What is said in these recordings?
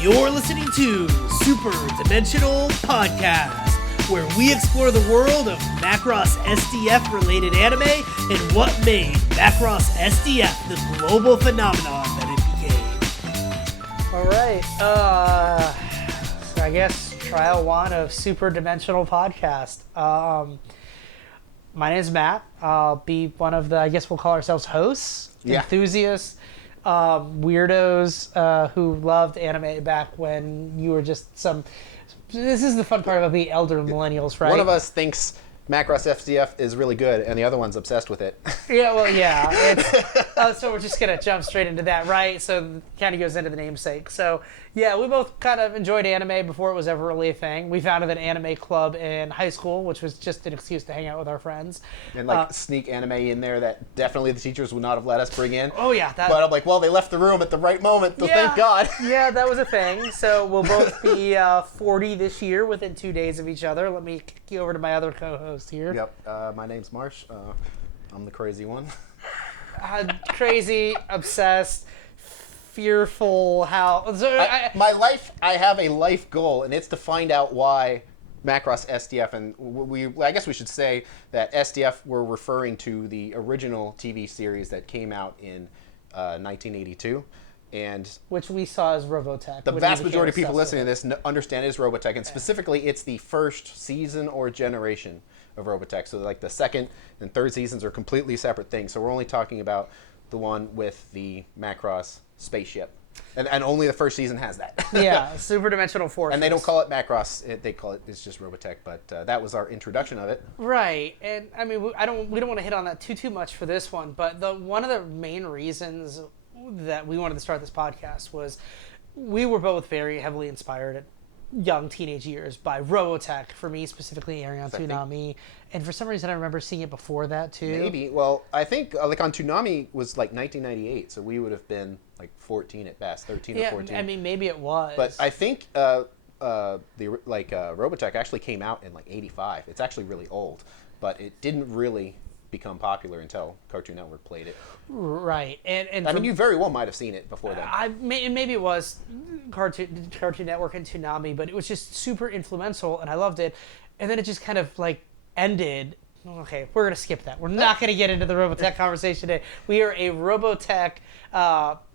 You're listening to Super Dimensional Podcast, where we explore the world of Macross SDF related anime and what made Macross SDF the global phenomenon that it became. All right, so I guess trial one of Super Dimensional Podcast. My name is Matt. I'll be one of the, I guess we'll call ourselves hosts, enthusiasts, weirdos who loved anime back when you were just some. This is the fun part about being elder millennials, right? One of us thinks Macross FDF is really good, and the other one's obsessed with it. Yeah, well, yeah. It's, so we're just going to jump straight into that, right? So it kind of goes into the namesake. So, yeah, we both kind of enjoyed anime before it was ever really a thing. We founded an anime club in high school, which was just an excuse to hang out with our friends. And, sneak anime in there that definitely the teachers would not have let us bring in. Oh, yeah. But I'm like, well, they left the room at the right moment, so thank God. Yeah, that was a thing. So we'll both be 40 this year within 2 days of each other. Let me kick you over to my other co-host here. Yep. My name's Marsh. I'm the crazy one. Crazy, obsessed, fearful. My life, I have a life goal, and it's to find out why Macross SDF, and I guess we should say that SDF we're referring to the original TV series that came out in 1982. And which we saw as Robotech. The vast majority of people listening to this understand it as Robotech, and specifically it's the first season or generation of Robotech. So like the second and third seasons are completely separate things. So we're only talking about the one with the Macross spaceship. And only the first season has that. Yeah, Super Dimensional Force. And they don't call it Macross. They call it, it's just Robotech. But that was our introduction of it. Right. And I mean, we don't want to hit on that too much for this one. But one of the main reasons that we wanted to start this podcast was we were both very heavily inspired at young teenage years by Robotech, for me specifically airing on Toonami, and for some reason I remember seeing it before that too. Maybe. Well, I think like on Toonami was like 1998, so we would have been like 14 at best, 13 or 14. I mean maybe it was. But I think Robotech actually came out in like 85. It's actually really old, but it didn't really become popular until Cartoon Network played it. Right, and I mean, you very well might have seen it before then. Maybe it was Cartoon Network and Toonami, but it was just super influential, and I loved it. And then it just kind of like ended. Okay, we're gonna skip that. We're not gonna get into the Robotech conversation today. We are a Robotech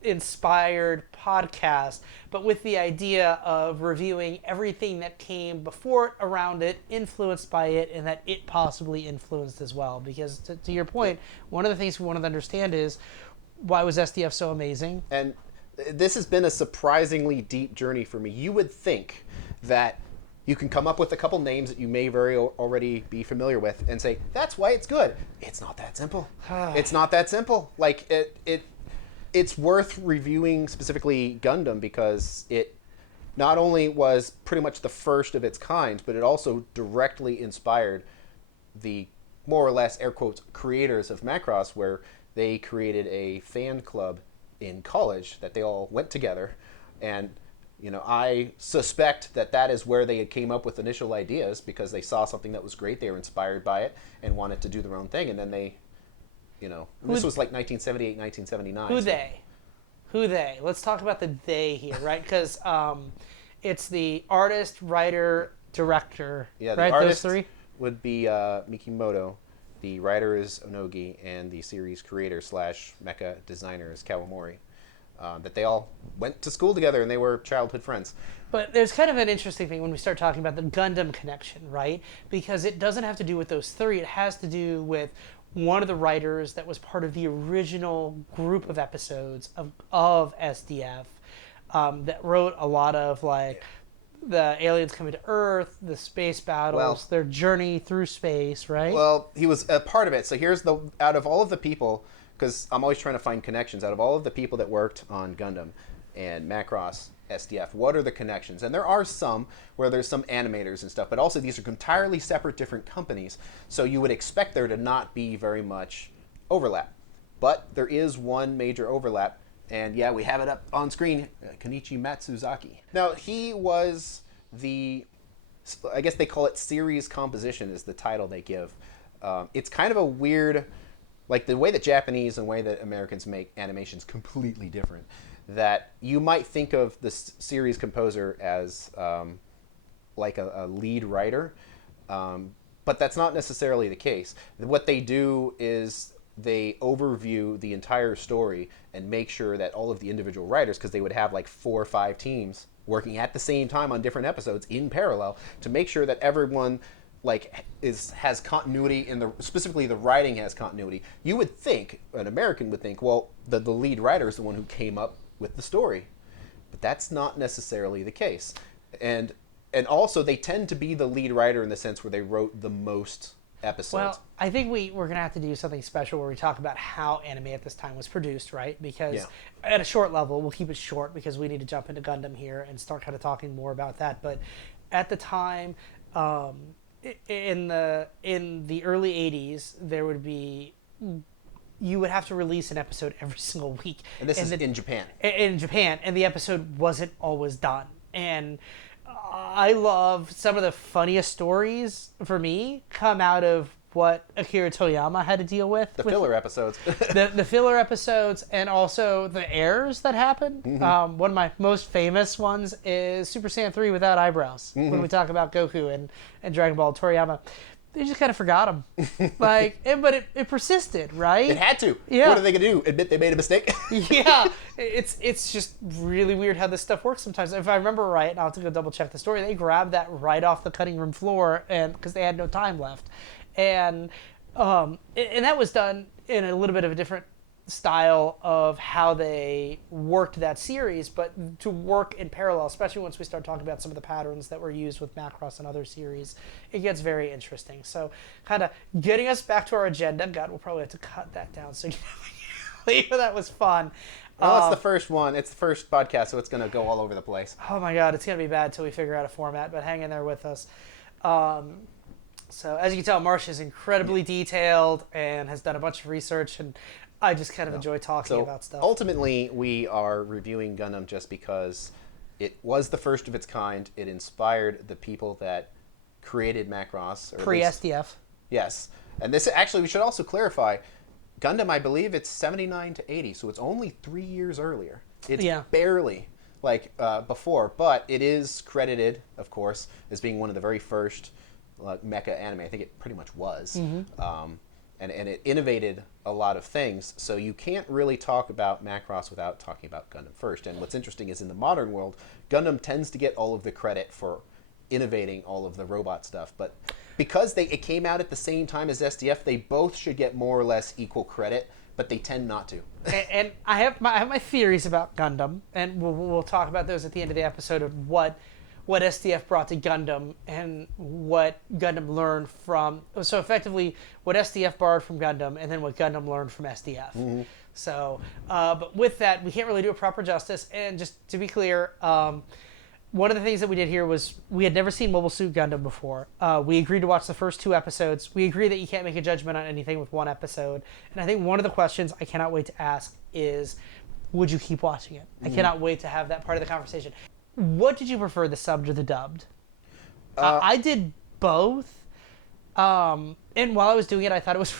inspired podcast, but with the idea of reviewing everything that came before it, around it, influenced by it, and that it possibly influenced as well. Because to your point, one of the things we wanted to understand is why was SDF so amazing? And this has been a surprisingly deep journey for me. You would think that you can come up with a couple names that you may already be familiar with and say, that's why it's good. It's not that simple. It's not that simple. Like, it's worth reviewing specifically Gundam because it not only was pretty much the first of its kind, but it also directly inspired the more or less, air quotes, creators of Macross, where they created a fan club in college that they all went together. And I suspect that is where they came up with initial ideas because they saw something that was great. They were inspired by it and wanted to do their own thing. And then they, this was like 1978, 1979. Who they? Let's talk about the they here, right? Because it's the artist, writer, director. Yeah, right? The artist Those three would be Mikimoto. The writer is Onogi, and the series creator / mecha designer is Kawamori. That they all went to school together and they were childhood friends. But there's kind of an interesting thing when we start talking about the Gundam connection, right? Because it doesn't have to do with those three. It has to do with one of the writers that was part of the original group of episodes of SDF that wrote a lot of the aliens coming to Earth, the space battles, their journey through space, right? Well, he was a part of it. So here's out of all of the people, because I'm always trying to find connections, out of all of the people that worked on Gundam and Macross SDF, what are the connections? And there are some where there's some animators and stuff, but also these are entirely separate different companies, so you would expect there to not be very much overlap. But there is one major overlap, and yeah, we have it up on screen, Kenichi Matsuzaki. Now, he was I guess they call it series composition is the title they give. It's kind of a weird, like the way that Japanese and the way that Americans make animation's completely different. that you might think of the series composer as like a lead writer, but that's not necessarily the case. What they do is they overview the entire story and make sure that all of the individual writers, because they would have like 4 or 5 teams working at the same time on different episodes in parallel, to make sure that everyone like has continuity in specifically the writing has continuity. You would think, an American would think, well, the lead writer is the one who came up with the story, but that's not necessarily the case. And also they tend to be the lead writer in the sense where they wrote the most episodes. Well, I think we're going to have to do something special where we talk about how anime at this time was produced, right? Because at a short level, we'll keep it short because we need to jump into Gundam here and start kind of talking more about that. But at the time, in the early 80s, there would be, you would have to release an episode every single week. And this is in Japan. In Japan, and the episode wasn't always done. And I love some of the funniest stories for me come out of what Akira Toriyama had to deal with. The filler episodes. the filler episodes, and also the errors that happened. Mm-hmm. One of my most famous ones is Super Saiyan 3 without eyebrows. Mm-hmm. When we talk about Goku and Dragon Ball, Toriyama, they just kind of forgot him. But it persisted, right? It had to. Yeah. What are they going to do? Admit they made a mistake? Yeah. It's just really weird how this stuff works sometimes. If I remember right, and I'll have to go double check the story, they grabbed that right off the cutting room floor and because they had no time left. And that was done in a little bit of a different style of how they worked that series, but to work in parallel, especially once we start talking about some of the patterns that were used with Macross and other series, it gets very interesting. So kind of getting us back to our agenda. God, we'll probably have to cut that down so that was fun. Well, it's the first one. It's the first podcast, so it's going to go all over the place. Oh my God, it's going to be bad till we figure out a format, but hang in there with us. So as you can tell, Marsh is incredibly detailed and has done a bunch of research, and I just kind of enjoy talking about stuff. Ultimately, we are reviewing Gundam just because it was the first of its kind. It inspired the people that created Macross. Pre-SDF. Yes. And this, actually, we should also clarify, Gundam, I believe it's 79 to 80, so it's only 3 years earlier. It's barely like before, but it is credited, of course, as being one of the very first mecha anime. I think it pretty much was. Mm-hmm. And it innovated a lot of things, so you can't really talk about Macross without talking about Gundam first. And what's interesting is in the modern world, Gundam tends to get all of the credit for innovating all of the robot stuff, but because it came out at the same time as SDF, they both should get more or less equal credit, but they tend not to. And I have my theories about Gundam, and we'll talk about those at the end of the episode of what SDF brought to Gundam and what Gundam learned from. So effectively, what SDF borrowed from Gundam and then what Gundam learned from SDF. Mm-hmm. So, but with that, we can't really do it proper justice. And just to be clear, one of the things that we did here was we had never seen Mobile Suit Gundam before. We agreed to watch the first 2 episodes. We agree that you can't make a judgment on anything with 1 episode. And I think one of the questions I cannot wait to ask is, would you keep watching it? Mm-hmm. I cannot wait to have that part of the conversation. What did you prefer, the subbed or the dubbed? I did both. And while I was doing it, I thought it was...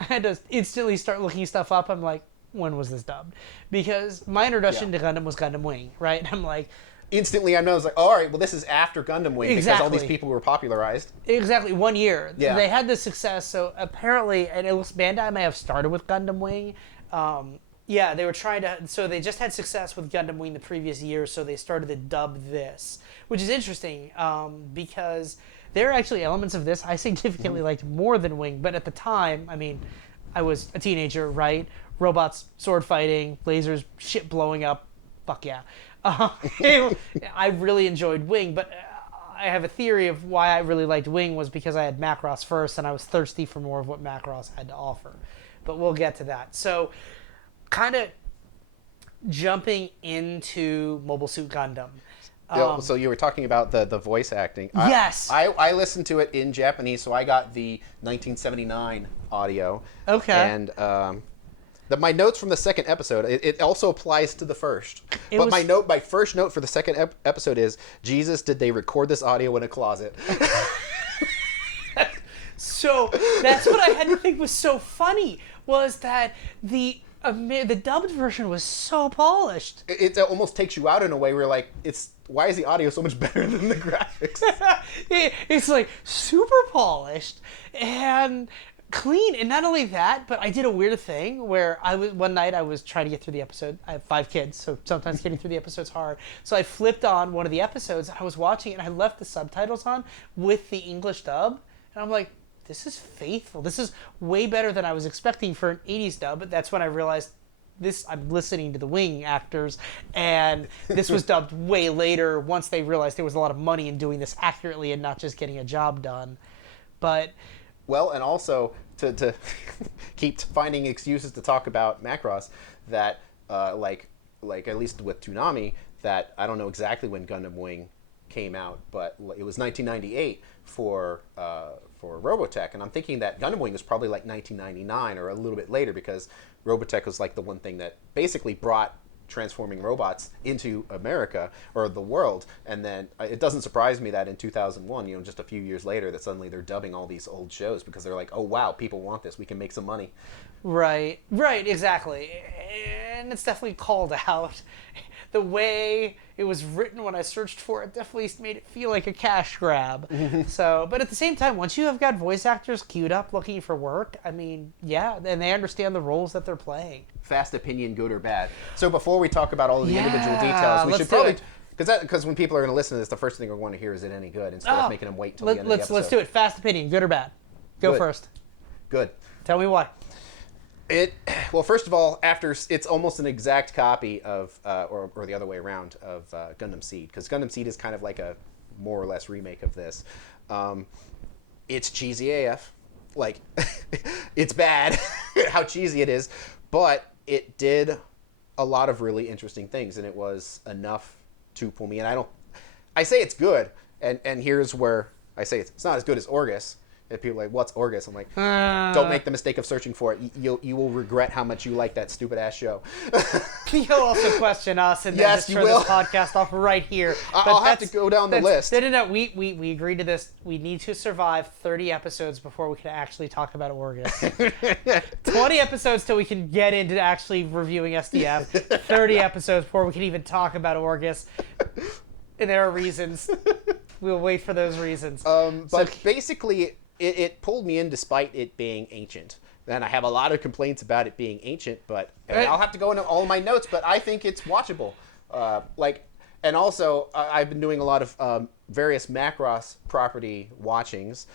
I had to instantly start looking stuff up. I'm like, when was this dubbed? Because my introduction to Gundam was Gundam Wing, right? And I'm like... Instantly, I was like, all right, well, this is after Gundam Wing because all these people were popularized. Exactly, 1 year. Yeah. They had this success, so apparently, and it looks Bandai may have started with Gundam Wing. Yeah, they were trying to... So they just had success with Gundam Wing the previous year, so they started to dub this, which is interesting because there are actually elements of this I significantly liked more than Wing, but at the time, I mean, I was a teenager, right? Robots, sword fighting, lasers, shit blowing up. Fuck yeah. I really enjoyed Wing, but I have a theory of why I really liked Wing was because I had Macross first, and I was thirsty for more of what Macross had to offer. But we'll get to that. So... kind of jumping into Mobile Suit Gundam. So you were talking about the voice acting. Yes. I listened to it in Japanese, so I got the 1979 audio. Okay. And my notes from the second episode, it also applies to the first. My first note for the second episode is, Jesus, did they record this audio in a closet? So that's what I had to think was so funny, was that The dubbed version was so polished. It almost takes you out in a way where you're like, why is the audio so much better than the graphics? It's like super polished and clean. And not only that, but I did a weird thing where one night I was trying to get through the episode. I have 5 kids, so sometimes getting through the episode's hard. So I flipped on one of the episodes, I was watching it, and I left the subtitles on with the English dub. And I'm like, this is faithful. This is way better than I was expecting for an 80s dub. But that's when I realized I'm listening to the wing actors, and this was dubbed way later once they realized there was a lot of money in doing this accurately and not just getting a job done. But well, and also to keep finding excuses to talk about Macross, that like at least with Toonami, that I don't know exactly when Gundam Wing came out, but it was 1998 for Robotech, and I'm thinking that Gundam Wing was probably like 1999 or a little bit later, because Robotech was like the one thing that basically brought transforming robots into America or the world. And then it doesn't surprise me that in 2001, just a few years later, that suddenly they're dubbing all these old shows because they're like, oh wow, people want this, we can make some money. Right, exactly. And it's definitely called out. The way it was written when I searched for it definitely made it feel like a cash grab. So, but at the same time, once you have got voice actors queued up looking for work, I mean, yeah, and they understand the roles that they're playing. Fast opinion, good or bad. So before we talk about all of the individual details, we should probably, because when people are going to listen to this, the first thing we want to hear is it any good, instead of making them wait till the end of the episode. Let's do it. Fast opinion, good or bad? Go first. Good. Tell me why. Well, first of all, it's almost an exact copy of, or the other way around, of Gundam Seed, because Gundam Seed is kind of like a more or less remake of this. It's cheesy AF, like it's bad how cheesy it is, but it did a lot of really interesting things, and it was enough to pull me in. I say it's good, and here's where I say it's not as good as Orgus. And people are like, what's Orgus? I'm like, don't make the mistake of searching for it. You will regret how much you like that stupid ass show. You'll also question us and then just turn this podcast off right here. I'll have to go down the list. No. We agreed to this. We need to survive 30 episodes before we can actually talk about Orgus. 20 episodes till we can get into actually reviewing SDF. 30 episodes before we can even talk about Orgus. And there are reasons. We'll wait for those reasons. But basically, it pulled me in despite it being ancient. And I have a lot of complaints about it being ancient, but I'll have to go into all my notes, but I think it's watchable. And also, I've been doing a lot of various Macross property watchings,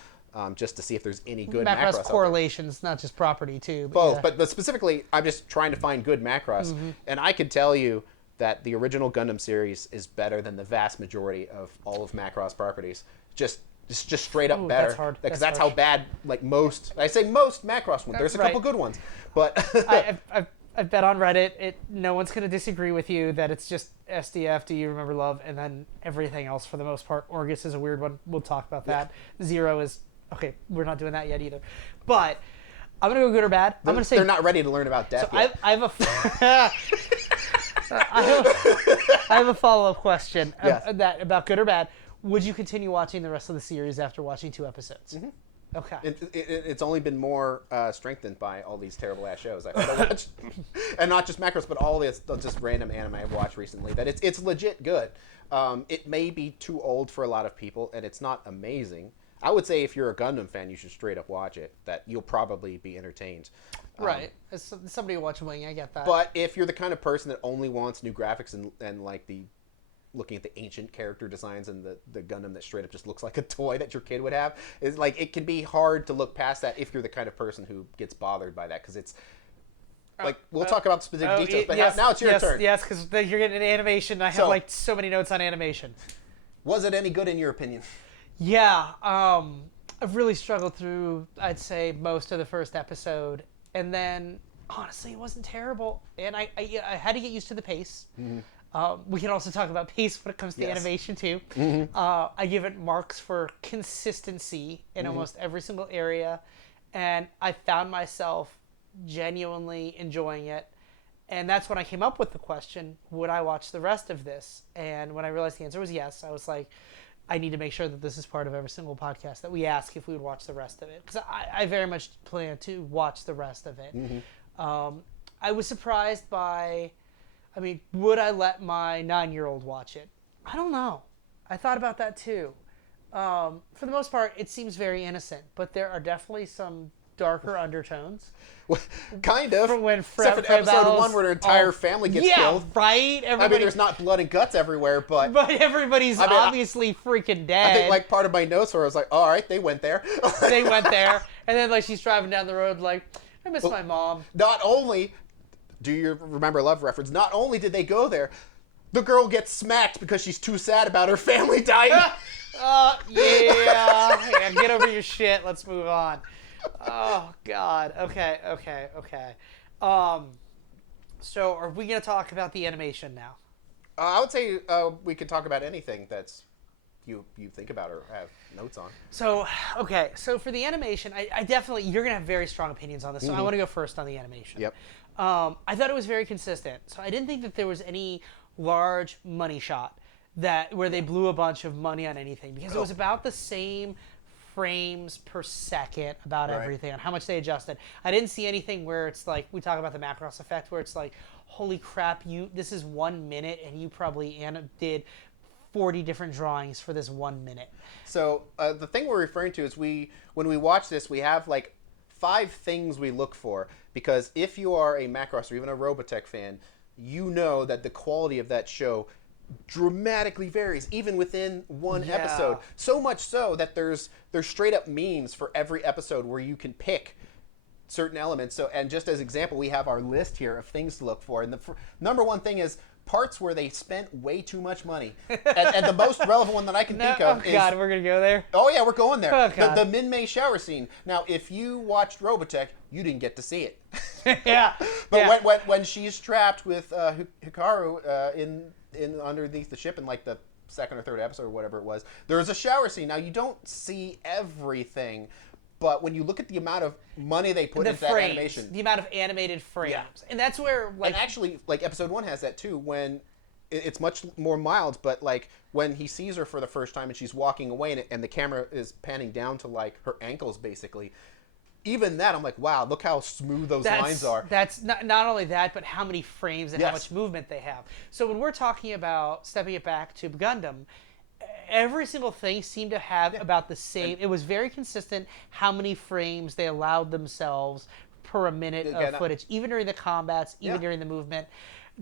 just to see if there's any good Macross correlations, not just property too. Both, but specifically, I'm just trying to find good Macross. Mm-hmm. And I could tell you that the original Gundam series is better than the vast majority of all of Macross properties. Just straight up better. That's hard. Because that's how bad, like most Macross ones. There's a couple good ones, but I've bet on Reddit. No one's gonna disagree with you that it's just SDF. Do you remember love? And then everything else for the most part. Orgus is a weird one. We'll talk about that. Yeah. Zero is okay. We're not doing that yet either. But I'm gonna go good or bad. I'm gonna say they're not ready to learn about death yet. I have a follow-up question about good or bad. Would you continue watching the rest of the series after watching 2 episodes? Mm-hmm. Okay. It's only been more strengthened by all these terrible ass shows I've watched, and not just Macross, but all this just random anime I've watched recently. That it's legit good. It may be too old for a lot of people, and it's not amazing. I would say if you're a Gundam fan, you should straight up watch it. That you'll probably be entertained. Right. As somebody watching Wing, I get that. But if you're the kind of person that only wants new graphics and like looking at the ancient character designs and the Gundam that straight up just looks like a toy that your kid would have, is like it can be hard to look past that if you're the kind of person who gets bothered by that, because it's like we'll talk about specific details. But now it's your turn. Yes, because you're getting an animation. I have like so many notes on animation. Was it any good in your opinion? Yeah, I've really struggled through, I'd say, most of the first episode, and then honestly, it wasn't terrible, and I had to get used to the pace. Mm-hmm. We can also talk about pace when it comes to animation too. Mm-hmm. I give it marks for consistency in almost every single area, and I found myself genuinely enjoying it. And that's when I came up with the question, would I watch the rest of this? And when I realized the answer was yes, I was like, I need to make sure that this is part of every single podcast that we ask if we would watch the rest of it. Because I very much plan to watch the rest of it. Mm-hmm. I was surprised by, I mean, would I let my 9-year-old watch it? I don't know. I thought about that too. For the most part, it seems very innocent, but there are definitely some darker undertones. Well, kind of. From when Except for episode 1 where their entire family gets killed. Right? I mean, there's not blood and guts everywhere, but... But everybody's obviously freaking dead. I think, like, part of my notes where I was like, all right, they went there. They went there. And then, like, she's driving down the road like, I miss my mom. Not only, do you remember Love reference, not only did they go there, the girl gets smacked because she's too sad about her family dying. Yeah, get over your shit. Let's move on. Oh, God. Okay. So are we going to talk about the animation now? I would say we could talk about anything that's you think about or have notes on. So, okay. So for the animation, I definitely, you're going to have very strong opinions on this. So I want to go first on the animation. Yep. I thought it was very consistent. So I didn't think that there was any large money shot where they blew a bunch of money on anything, because it was about the same frames per second about everything and how much they adjusted. I didn't see anything where it's like, we talk about the Macross effect, where it's like, holy crap, this is 1 minute and you probably did 40 different drawings for this 1 minute. So the thing we're referring to is when we watch this, we have like 5 things we look for, because if you are a Macross or even a Robotech fan, you know that the quality of that show dramatically varies even within one episode. So much so that there's straight up memes for every episode where you can pick certain elements. So, and just as example, we have our list here of things to look for. And the number one thing is parts where they spent way too much money. And the most relevant one that I can think of is... Oh, God, we're going to go there? Oh, yeah, we're going there. Oh, God. The Min-Mei shower scene. Now, if you watched Robotech, you didn't get to see it. Yeah. But when she's trapped with Hikaru in underneath the ship in like the second or third episode or whatever it was, there's a shower scene. Now, you don't see everything, but when you look at the amount of money they put into that animation, the amount of animated frames, and that's where, like, and actually, like, episode 1 has that too, when it's much more mild, but like when he sees her for the first time and she's walking away and the camera is panning down to like her ankles basically. Even that, I'm like, wow, look how smooth those lines are. That's not only that, but how many frames and how much movement they have. So when we're talking about stepping it back to Gundam, every single thing seemed to have about the same. It was very consistent how many frames they allowed themselves per a minute of footage, even during the combats, even during the movement.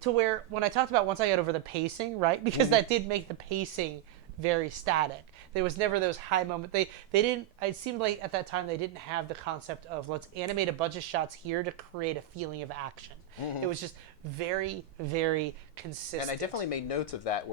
To where, when I talked about once I got over the pacing, right? Because that did make the pacing very static. There was never those high moments. They didn't, it seemed like at that time they didn't have the concept of let's animate a bunch of shots here to create a feeling of action. It was just very, very consistent. And I definitely made notes of that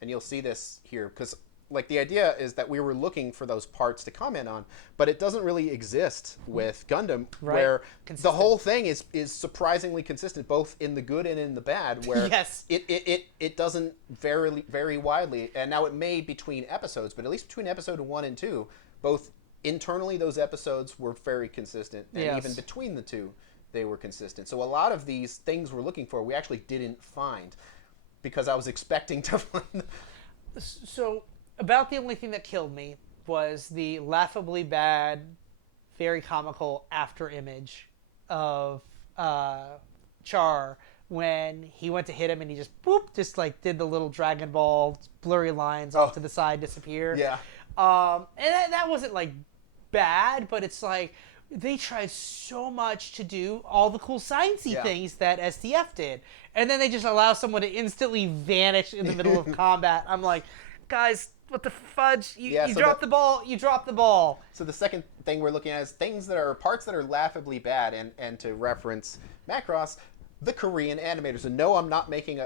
and you'll see this here, because like the idea is that we were looking for those parts to comment on, but it doesn't really exist with Gundam, where the whole thing is surprisingly consistent, both in the good and in the bad, where it doesn't vary widely. And now it may between episodes, but at least between episode 1 and 2, both internally those episodes were very consistent, and even between the two, they were consistent. So a lot of these things we're looking for, we actually didn't find, because I was expecting to find them. So about the only thing that killed me was the laughably bad, very comical after image of Char when he went to hit him and he just like did the little Dragon Ball blurry lines off to the side disappear. Yeah. And that wasn't like bad, but it's like they tried so much to do all the cool sciencey things that SDF did, and then they just allow someone to instantly vanish in the middle of combat. I'm like, guys, what the fudge? You dropped the ball. You dropped the ball. So the second thing we're looking at is parts that are laughably bad, and to reference Macross, the Korean animators. And no, I'm not making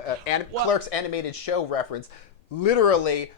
Clerks animated show reference. Literally,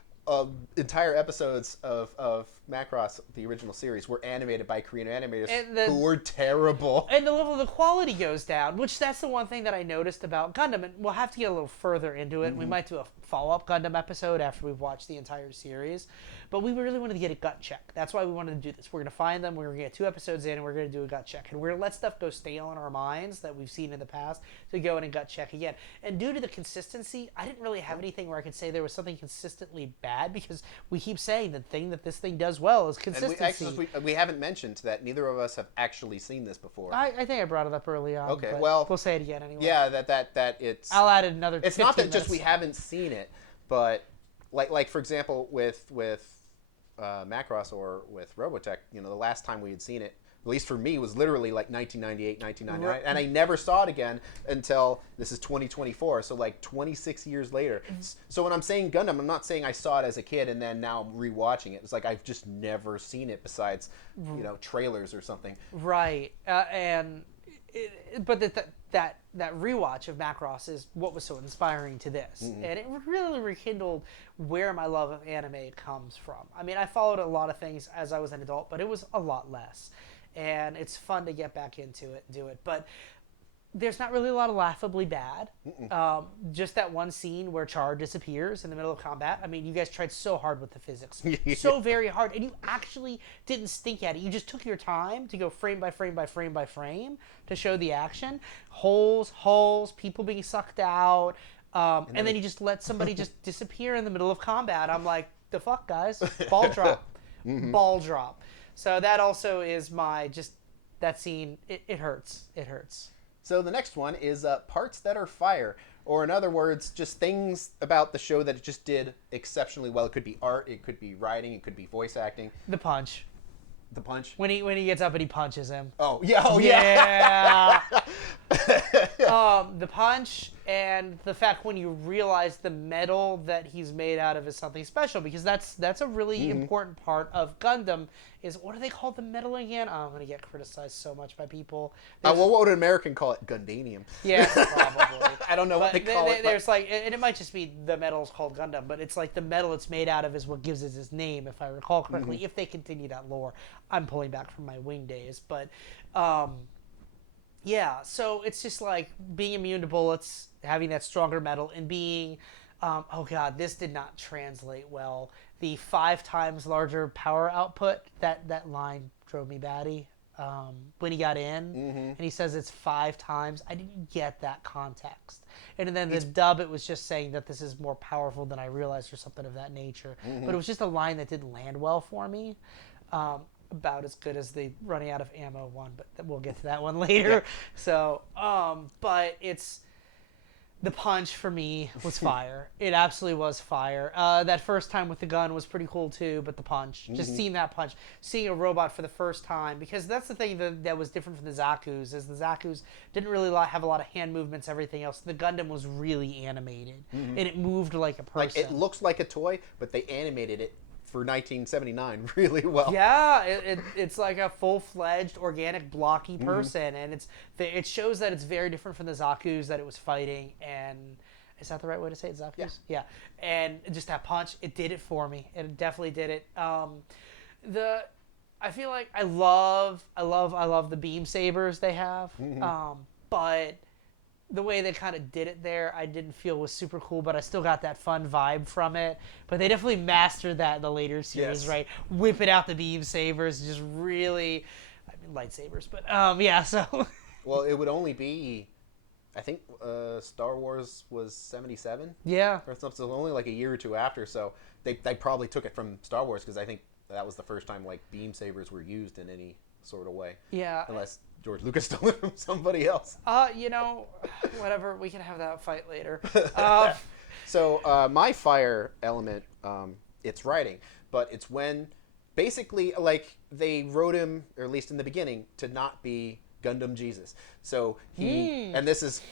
entire episodes of Macross, the original series, were animated by Korean animators who were terrible. And the level of the quality goes down, which that's the one thing that I noticed about Gundam. And we'll have to get a little further into it. We might do a follow-up Gundam episode after we've watched the entire series. But we really wanted to get a gut check. That's why we wanted to do this. We're going to find them. We're going to get 2 episodes in, and we're going to do a gut check. And we're going to let stuff go stale in our minds that we've seen in the past to go in and gut check again. And due to the consistency, I didn't really have anything where I could say there was something consistently bad, because we keep saying the thing that this thing does well is consistency. And we haven't mentioned that neither of us have actually seen this before. I think I brought it up early on. Okay, but well, we'll say it again anyway. Yeah, that it's. I'll add another. It's not that minutes. just we haven't seen it, but like for example with Macross or with Robotech, the last time we had seen it, at least for me, was literally like 1998, 1999, and I never saw it again until this is 2024, so like 26 years later. So when I'm saying Gundam, I'm not saying I saw it as a kid and then now I'm rewatching it. It's like I've just never seen it besides trailers or something. Right, but that rewatch of Macross is what was so inspiring to this, and it really rekindled where my love of anime comes from. I mean, I followed a lot of things as I was an adult, but it was a lot less, and it's fun to get back into it and do it. But there's not really a lot of laughably bad. Just that one scene where Char disappears in the middle of combat. I mean, you guys tried so hard with the physics. So very hard. And you actually didn't stink at it. You just took your time to go frame by frame by frame by frame to show the action. Holes, people being sucked out. And then you just let somebody just disappear in the middle of combat. I'm like, the fuck, guys? Ball drop. Ball drop. So that also is that scene, it hurts. It hurts. So the next one is parts that are fire, or in other words, just things about the show that it just did exceptionally well. It could be art, it could be writing, it could be voice acting. The punch. The punch? When he gets up and he punches him. Oh, yeah. The punch, and the fact when you realize the metal that he's made out of is something special, because that's a really important part of Gundam. Is what do they call the metal again? Oh, I'm going to get criticized so much by people. Well, what would an American call it? Gundanium. Yeah, probably. I don't know what they call it. There's and it might just be the metal's called Gundam, but it's like the metal it's made out of is what gives it its name, if I recall correctly. If they continue that lore, I'm pulling back from my wing days, but yeah. So it's just like being immune to bullets, having that stronger metal, and being. Oh god, this did not translate well. The 5 times larger power output, that line drove me batty. When he got in, and he says it's 5 times, I didn't get that context. And then the dub, it was just saying that this is more powerful than I realized, or something of that nature. But it was just a line that didn't land well for me. About as good as the running out of ammo one, but we'll get to that one later. Yeah. So, but it's... The punch for me was fire. It absolutely was fire. That first time with the gun was pretty cool too, but the punch, just seeing that punch, seeing a robot for the first time, because that's the thing that was different from the Zaku's, is the Zaku's didn't really have a lot of hand movements, everything else. The Gundam was really animated, and it moved like a person. Like, it looks like a toy, but they animated it for 1979 really well. Yeah, it's like a full-fledged, organic, blocky person, and it shows that it's very different from the Zaku's that it was fighting, and is that the right way to say it, Zaku's? Yeah. And just that punch, it did it for me. It definitely did it. I feel like I love the beam sabers they have, but the way they kind of did it there, I didn't feel was super cool, but I still got that fun vibe from it. But they definitely mastered that in the later series, right? Whipping out the beam sabers, just really, lightsabers, but yeah. So, well, it would only be, I think, Star Wars was 77. Yeah, or something. So only like a year or two after. So they probably took it from Star Wars, because I think that was the first time like beam sabers were used in any sort of way. Yeah, unless George Lucas stole it from somebody else. Whatever. We can have that fight later. So my fire element, it's writing, but it's when basically like they wrote him, or at least in the beginning, to not be Gundam Jesus. So he, and this is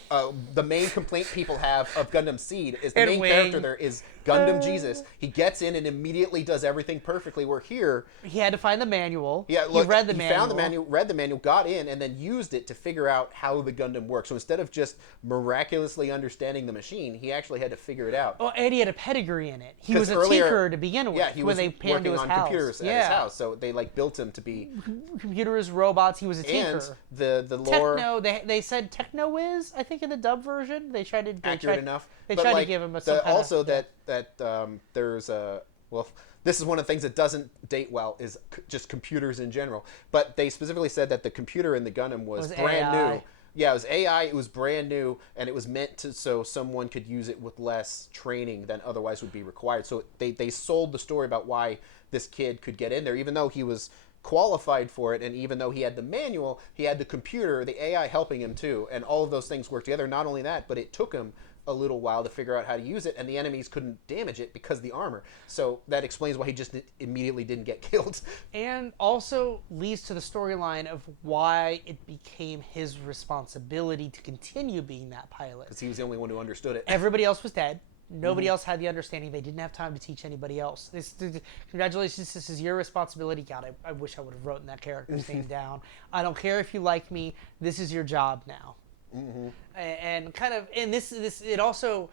the main complaint people have of Gundam Seed, is the main character there is Gundam Jesus. He gets in and immediately does everything perfectly. Where here, he had to find the manual. Yeah, look, he found the manual, read the manual, got in, and then used it to figure out how the Gundam works. So instead of just miraculously understanding the machine, he actually had to figure it out. Oh, and he had a pedigree in it. He was a tinker to begin with. Yeah, he was when they panned to his working on house. computers at his house, so they like built him to be computers, robots. He was a tinker. And the lore. They said Techno-Wiz, I think, in the dub version. They tried to accurate enough. They but tried like, to give him also there's a well. This is one of the things that doesn't date well is just computers in general. But they specifically said that the computer in the Gundam was brand AI. new. Yeah, it was AI. It was brand new, and it was meant to so someone could use it with less training than otherwise would be required. So they sold the story about why this kid could get in there, even though he was qualified for it, and even though he had the manual, he had the computer, the AI helping him too, and all of those things worked together. Not only that, but it took him a little while to figure out how to use it, and the enemies couldn't damage it because of the armor. So that explains why he just immediately didn't get killed. And also leads to the storyline of why it became his responsibility to continue being that pilot. Because he was the only one who understood it. Everybody else was dead. Nobody else had the understanding. They didn't have time to teach anybody else. Congratulations, this is your responsibility. God, I wish I would have written that character's name down. I don't care if you like me. This is your job now. And this it also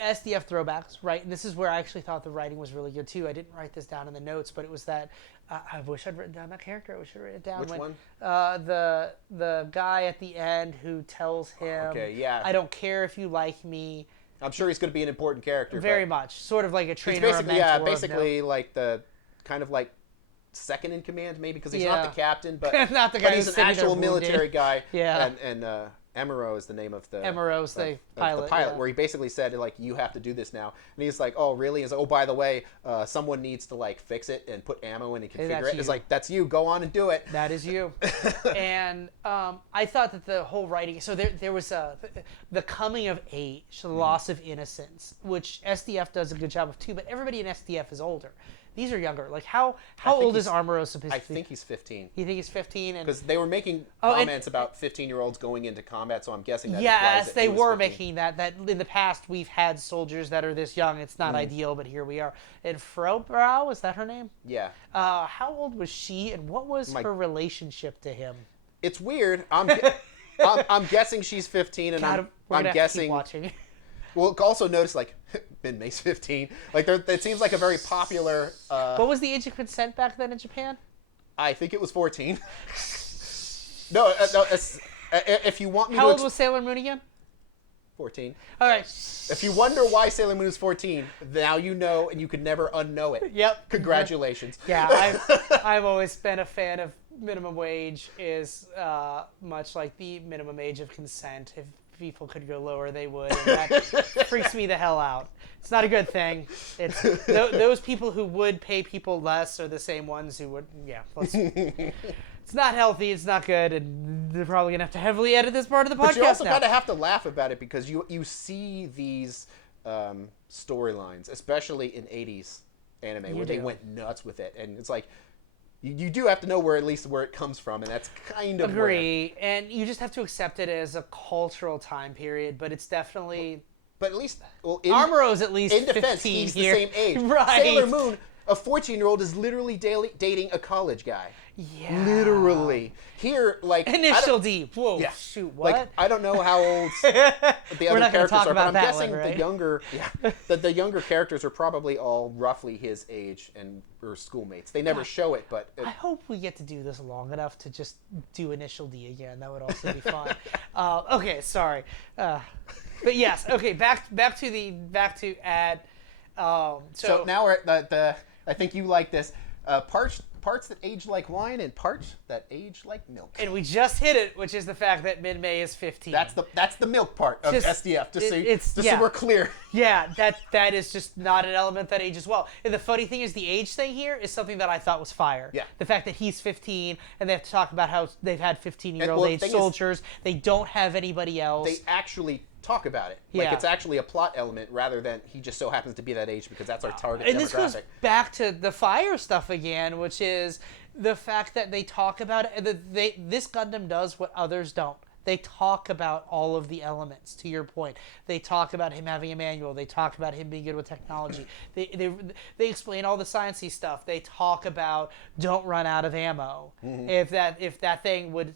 SDF throwbacks, right? And this is where I actually thought the writing was really good too. I didn't write this down in the notes, but it was that I wish I'd written down that character. I wish I'd written it down. Which one? The guy at the end who tells him, Okay, yeah. I don't care if you like me. I'm sure he's going to be an important character. Very much, sort of like a trainer. He's basically, or a mentor. basically like the kind of like second in command, maybe, because he's not the captain, but not the guy but he's who's an sitting there actual wounded. military guy. Yeah. And Emiro is the name of the Emero's the pilot. The pilot, yeah. where he basically said like, you have to do this now, and he's like, oh really? He's like, oh, by the way, someone needs to like fix it and put ammo in and configure that's it. It's you. like, that's you. Go on and do it. That is you. And I thought that the whole writing, so there was the coming of age, the loss of innocence, which SDF does a good job of too, but everybody in SDF is older. These are younger. Like, how old is Amuro supposed to be? I think he's 15. You think he's 15? Because they were making comments about 15-year-olds going into combat, so I'm guessing that yes, that they he was were 15. making that. That in the past we've had soldiers that are this young. It's not ideal, but here we are. And Frobrow, is that her name? Yeah. How old was she, and what was her relationship to him? It's weird. I'm guessing she's 15, and God, I'm guessing. Keep watching. We'll also notice like Min-May's 15. Like it seems like a very popular. What was the age of consent back then in Japan? I think it was 14. no. If you want me How to. old was Sailor Moon again? 14. All right. If you wonder why Sailor Moon is 14, now you know, and you can never unknow it. Yep. Congratulations. Yeah, I've always been a fan of minimum wage is much like the minimum age of consent. If people could go lower, they would. And that freaks me the hell out. It's not a good thing. It's those people who would pay people less are the same ones who would. Yeah, it's not healthy. It's not good, and they're probably gonna have to heavily edit this part of the podcast. But you also now. kind of have to laugh about it because you see these storylines, especially in 80s anime, where they went nuts with it, and it's like. You do have to know where it comes from, and that's kind of agree. And you just have to accept it as a cultural time period, but it's definitely. But at least, Amuro's at least in defense, 15 he's here. the same age. Right. Sailor Moon, a 14-year-old, is literally dating a college guy. Yeah. Literally. Here, like Initial D. Whoa. Yeah. Shoot. What? Like, I don't know how old the other not gonna characters talk are, but about I'm that guessing one, right? the younger characters are probably all roughly his age and or schoolmates. They never show it, but I hope we get to do this long enough to just do Initial D again. That would also be fun. Okay, sorry. But yes, okay. Back to ad. So now we're at the I think you like this. Parts that age like wine and parts that age like milk. And we just hit it, which is the fact that Min-May is 15. That's the milk part of SDF. So we're clear. Yeah, that is just not an element that ages well. And the funny thing is, the age thing here is something that I thought was fire. Yeah. The fact that he's 15 and they have to talk about how they've had 15-year-old age soldiers. They don't have anybody else. They actually talk about it. Like Yeah. it's actually a plot element rather than he just so happens to be that age because that's our target And demographic. this goes back to the fire stuff again, which is the fact that they talk about it. This Gundam does what others don't. They talk about all of the elements, to your point. They talk about him having a manual. They talk about him being good with technology. They explain all the sciencey stuff. They talk about don't run out of ammo. Mm-hmm. If that thing would,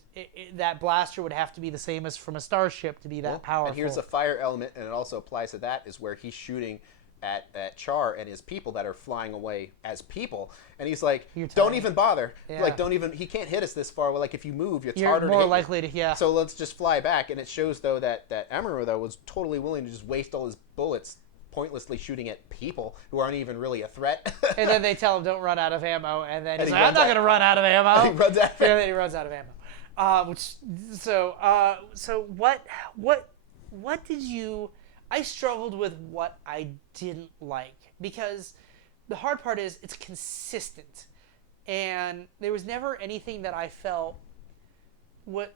that blaster would have to be the same as from a starship to be that powerful. And here's a fire element, and it also applies to that, is where he's shooting at Char and his people that are flying away as people, and he's like, You're don't tiny. even bother. Yeah. Like, don't even. He can't hit us this far. Well, like, if you move, it's You're harder. more to hit likely you. to, yeah. So let's just fly back, and it shows though that Amuro though was totally willing to just waste all his bullets pointlessly shooting at people who aren't even really a threat. And then they tell him don't run out of ammo, and then he's he like, I'm runs not out- going to run out of ammo. He runs out of And then he runs out of ammo. So what did you? I struggled with what I didn't like, because the hard part is it's consistent, and there was never anything that I felt.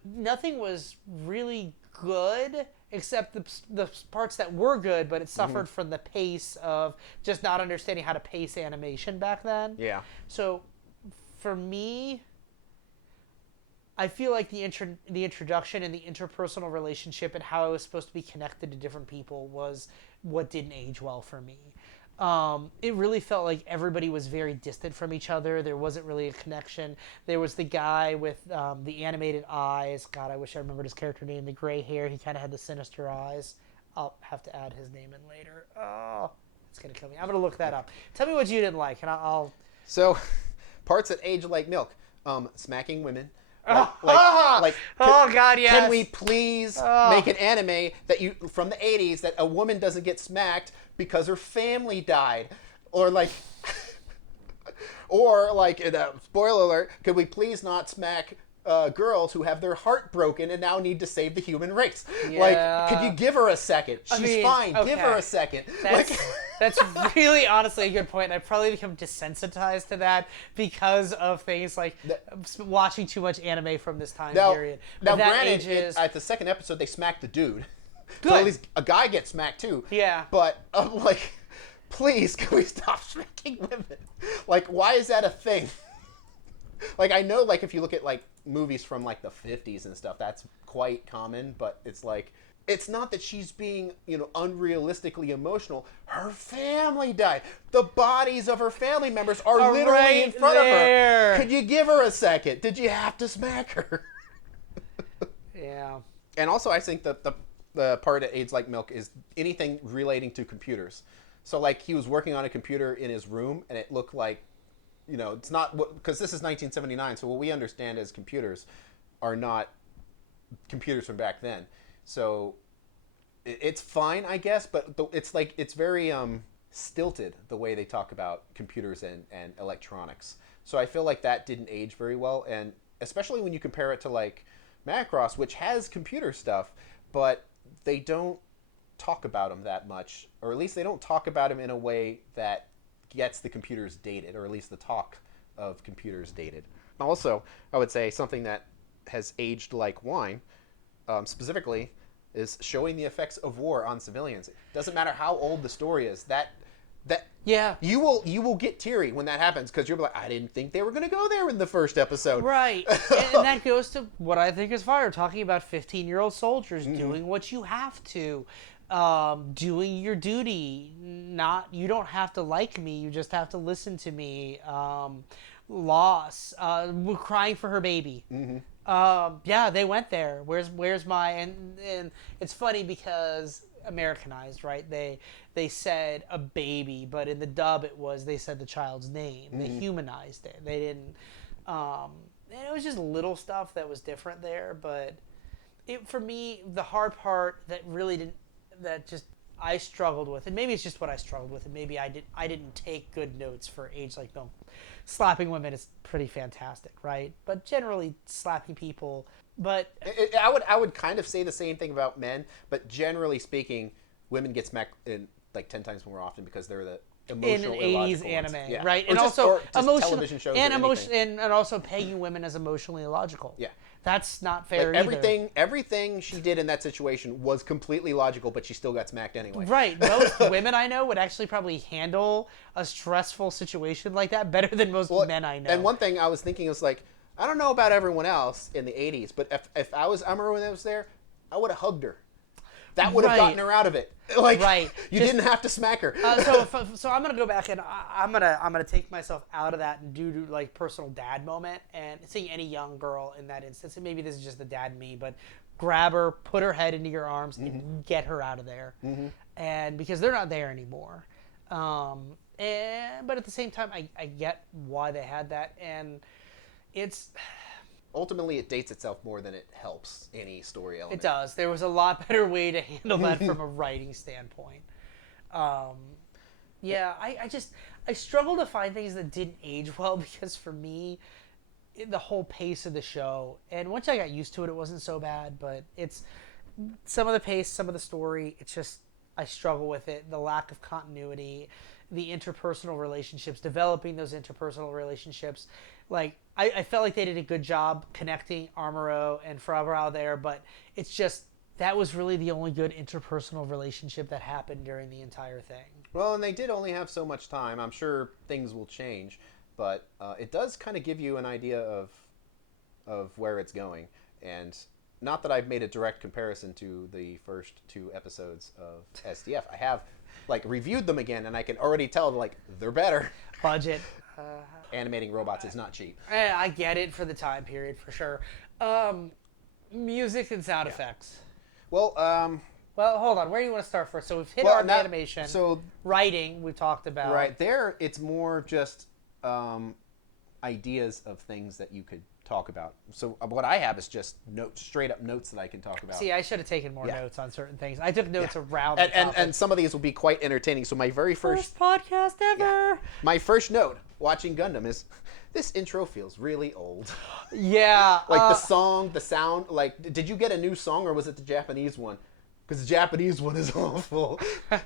Nothing was really good except the parts that were good, but it suffered from the pace of just not understanding how to pace animation back then. Yeah. So, for me, I feel like the introduction and the interpersonal relationship and how I was supposed to be connected to different people was what didn't age well for me. It really felt like everybody was very distant from each other. There wasn't really a connection. There was the guy with the animated eyes. God, I wish I remembered his character name. The gray hair. He kind of had the sinister eyes. I'll have to add his name in later. Oh, it's going to kill me. I'm going to look that up. Tell me what you didn't like, and I'll... So, parts that age like milk. Smacking women. Oh, God, yes. Can we please make an anime that from the 80s that a woman doesn't get smacked because her family died? Or like, spoiler alert, could we please not smack girls who have their heart broken and now need to save the human race? Yeah. Like, could you give her a second? She's fine. okay. Give her a second. That's really honestly a good point. And I've probably become desensitized to that because of things like watching too much anime from this time period. Now, But that granted, ages... at the second episode, they smacked the dude. Good. So at least a guy gets smacked too. Yeah. But I'm like, please, can we stop smacking women? Like, why is that a thing? Like, I know, like, if you look at like movies from like the 50s and stuff, that's quite common. But it's like, it's not that she's being, unrealistically emotional. Her family died. The bodies of her family members are literally right in front there. of her. Could you give her a second? Did you have to smack her? Yeah. And also, I think that the part that aids like milk is anything relating to computers. So, like, he was working on a computer in his room, and it looked like, it's not because this is 1979. So what we understand as computers are not computers from back then. So it's fine, I guess, but it's very stilted the way they talk about computers and electronics. So I feel like that didn't age very well, and especially when you compare it to like Macross, which has computer stuff, but they don't talk about them that much, or at least they don't talk about them in a way that gets the computers dated, or at least the talk of computers dated. Also, I would say something that has aged like wine, specifically, is showing the effects of war on civilians. It doesn't matter how old the story is. That Yeah. you will get teary when that happens, because you're like, I didn't think they were going to go there in the first episode. Right. And that goes to what I think is fire, talking about 15-year-old soldiers doing what you have to, doing your duty. You don't have to like me, you just have to listen to me. Loss, crying for her baby. Yeah, they went there. Where's my and it's funny because Americanized, right? They said a baby, but in the dub they said the child's name. They humanized it. They didn't. And it was just little stuff that was different there, but for me, the hard part that I struggled with, and maybe it's just what I struggled with, and maybe I didn't take good notes for age like milk. Slapping women is pretty fantastic, right? But generally slapping people, but I would kind of say the same thing about men, but generally speaking, women get smacked in like 10 times more often because they're the emotional, in an 80s illogical anime, ones. right? Or And just- also or just emotional television shows and or anything. and also pegging women as emotionally illogical. Yeah. That's not fair Like either. everything she did in that situation was completely logical, but she still got smacked anyway. Right. Most women I know would actually probably handle a stressful situation like that better than most men I know. And one thing I was thinking is like, I don't know about everyone else in the 80s, but if I was Amuro when I was there, I would have hugged her. That would have Right. gotten her out of it. Like, Right. you didn't have to smack her. So I'm gonna go back and I'm gonna take myself out of that and do like personal dad moment and seeing any young girl in that instance, and maybe this is just the dad in me, but grab her, put her head into your arms, and get her out of there, and because they're not there anymore. But at the same time, I get why they had that, and it's Ultimately, it dates itself more than it helps any story element. it does. There was a lot better way to handle that from a writing standpoint. Yeah, I struggle to find things that didn't age well because for me, the whole pace of the show, and once I got used to it, it wasn't so bad. But it's some of the pace, some of the story. It's just I struggle with it. The lack of continuity, the interpersonal relationships, developing those interpersonal relationships. Like I felt like they did a good job connecting Armoro and Frabrow there, but it's just that was really the only good interpersonal relationship that happened during the entire thing. Well, and they did only have so much time. I'm sure things will change, but it does kind of give you an idea of where it's going. And not that I've made a direct comparison to the first 2 episodes of SDF. I have like reviewed them again, and I can already tell like they're better. Budget. Animating robots is not cheap. I get it for the time period for sure. Music and sound effects. Well, Well, hold on. Where do you want to start first? So we've hit Well, art now- animation. so- writing we've talked about. right there, it's more just ideas of things that you could talk about. So what I have is just notes, straight up notes that I can talk about. See, I should have taken more Yeah. notes on certain things. I took notes around and, the and, topic. and some of these will be quite entertaining. So my very First podcast ever. my first note watching Gundam is, this intro feels really old. Yeah. Like the song, the sound. Like, did you get a new song or was it the Japanese one? Because the Japanese one is awful.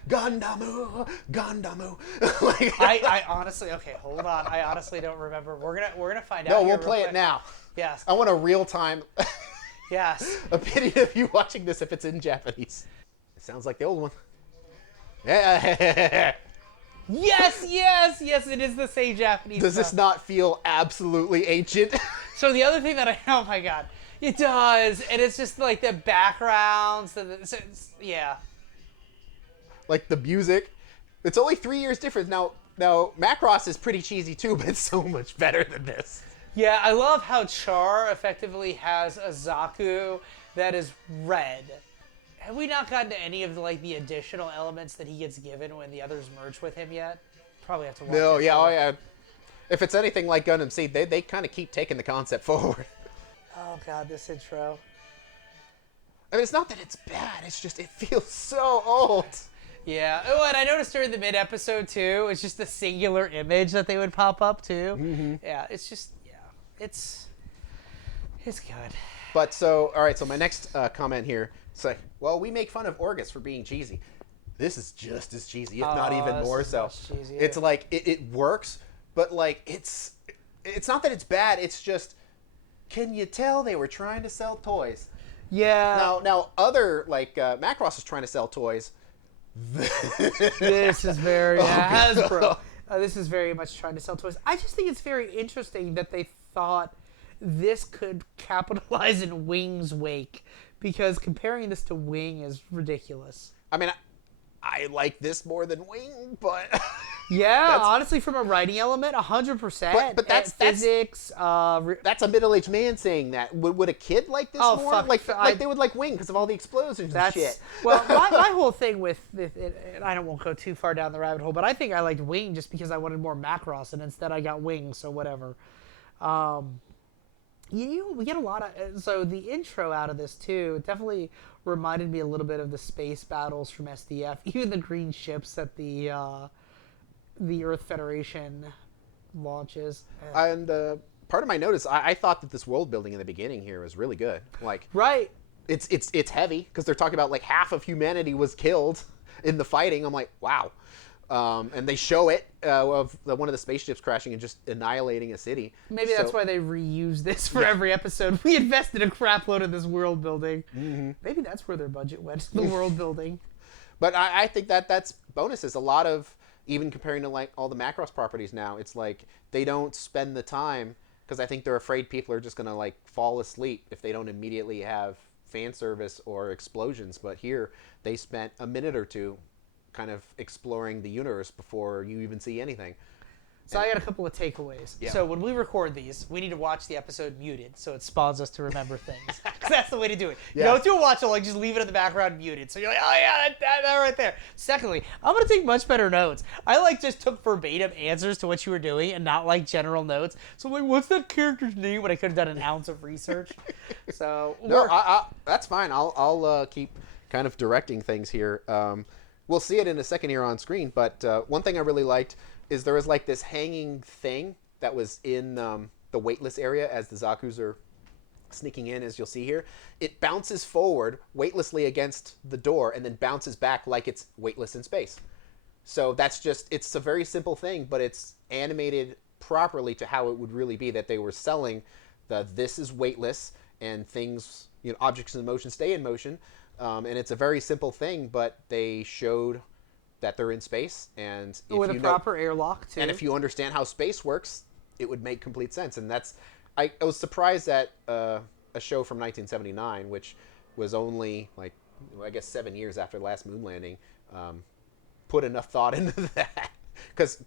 Gandamu, Gandamu. Like, I honestly, okay, hold on. I honestly don't remember. We're gonna find out. no, here we'll real play it quick. now. Yes. I want a real time Yes. opinion of you watching this if it's in Japanese. It sounds like the old one. Yeah. Yes. Yes. Yes. It is the same Japanese. Does this stuff. not feel absolutely ancient? So the other thing that oh my god, it does, and it's just like the backgrounds. Yeah. Like the music. It's only 3 years difference. Now Macross is pretty cheesy too, but it's so much better than this. Yeah, I love how Char effectively has a Zaku that is red. Have we not gotten to any of the additional elements that he gets given when the others merge with him yet? Probably have to watch. No, it. yeah, oh yeah. If it's anything like Gundam Seed, they kind of keep taking the concept forward. Oh god, this intro. I mean, it's not that it's bad. It's just it feels so old. Yeah. Oh, and I noticed during the mid-episode too, it's just a singular image that they would pop up too. Mm-hmm. Yeah, it's just it's good. But so, all right. So my next comment here, it's like, well, we make fun of Orgus for being cheesy. This is just as cheesy, if not even this more is so. much cheesier. It's like it works, but like it's not that it's bad. It's just, can you tell they were trying to sell toys? Yeah. Now other like Macross is trying to sell toys. This is very Hasbro. God. This is very much trying to sell toys. I just think it's very interesting that they thought this could capitalize in Wing's wake, because comparing this to Wing is ridiculous. I mean, I like this more than Wing, but Yeah, honestly, from a writing element, 100%. But that's physics. that's a middle-aged man saying that. Would a kid like this Oh, more? fuck. Like they would like Wing because of all the explosions and shit. Well, my whole thing with it, and I won't go too far down the rabbit hole, but I think I liked Wing just because I wanted more Macross, and instead I got Wing, so whatever. We get a lot of so the intro out of this too. It definitely reminded me a little bit of the space battles from SDF, even the green ships that the Earth Federation launches. And part of my notice, I thought that this world building in the beginning here was really good. Like, Right. it's heavy because they're talking about like half of humanity was killed in the fighting. I'm like, wow. And they show it of one of the spaceships crashing and just annihilating a city. Maybe that's why they reuse this for every episode. We invested a crap load in this world building. Mm-hmm. Maybe that's where their budget went, the world building. But I think that's bonuses. A lot of, even comparing to like all the Macross properties now, it's like they don't spend the time because I think they're afraid people are just going to like fall asleep if they don't immediately have fan service or explosions. But here they spent a minute or two kind of exploring the universe before you even see anything. So I got a couple of takeaways. Yeah. So when we record these, we need to watch the episode muted, so it spawns us to remember things. Because that's the way to do it. You don't do a watch along, just leave it in the background muted. So you're like, oh yeah, that right there. Secondly, I'm gonna take much better notes. I just took verbatim answers to what you were doing and not general notes. So I'm like, what's that character's name? When I could have done an ounce of research. So no, that's fine. I'll keep kind of directing things here. We'll see it in a second here on screen. But one thing I really liked is there was this hanging thing that was in the weightless area as the Zakus are sneaking in, as you'll see here. It bounces forward weightlessly against the door and then bounces back like it's weightless in space. So it's a very simple thing, but it's animated properly to how it would really be, that they were selling this is weightless and things, objects in motion stay in motion. And it's a very simple thing, but they showed that they're in space, and with a proper airlock too. And if you understand how space works, it would make complete sense. And I was surprised that a show from 1979, which was only 7 years after the last moon landing, put enough thought into that. Because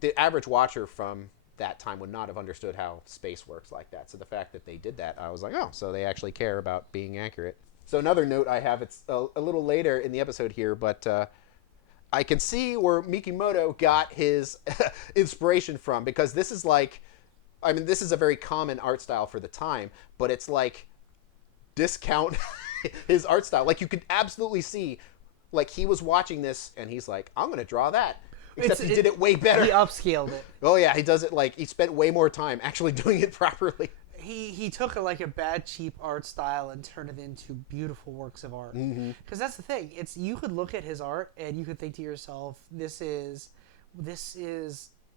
the average watcher from that time would not have understood how space works like that. So the fact that they did that, I was like, oh, so they actually care about being accurate. So another note I have, it's a little later in the episode here, but I can see where Mikimoto got his inspiration from, because this is this is a very common art style for the time, but it's discount his art style. You could absolutely see, he was watching this and he's like, I'm going to draw that. Except he did it way better. He upscaled it. Oh yeah, he does it he spent way more time actually doing it properly. He took a bad, cheap art style and turned it into beautiful works of art. Because that's the thing. You could look at his art and you could think to yourself, this is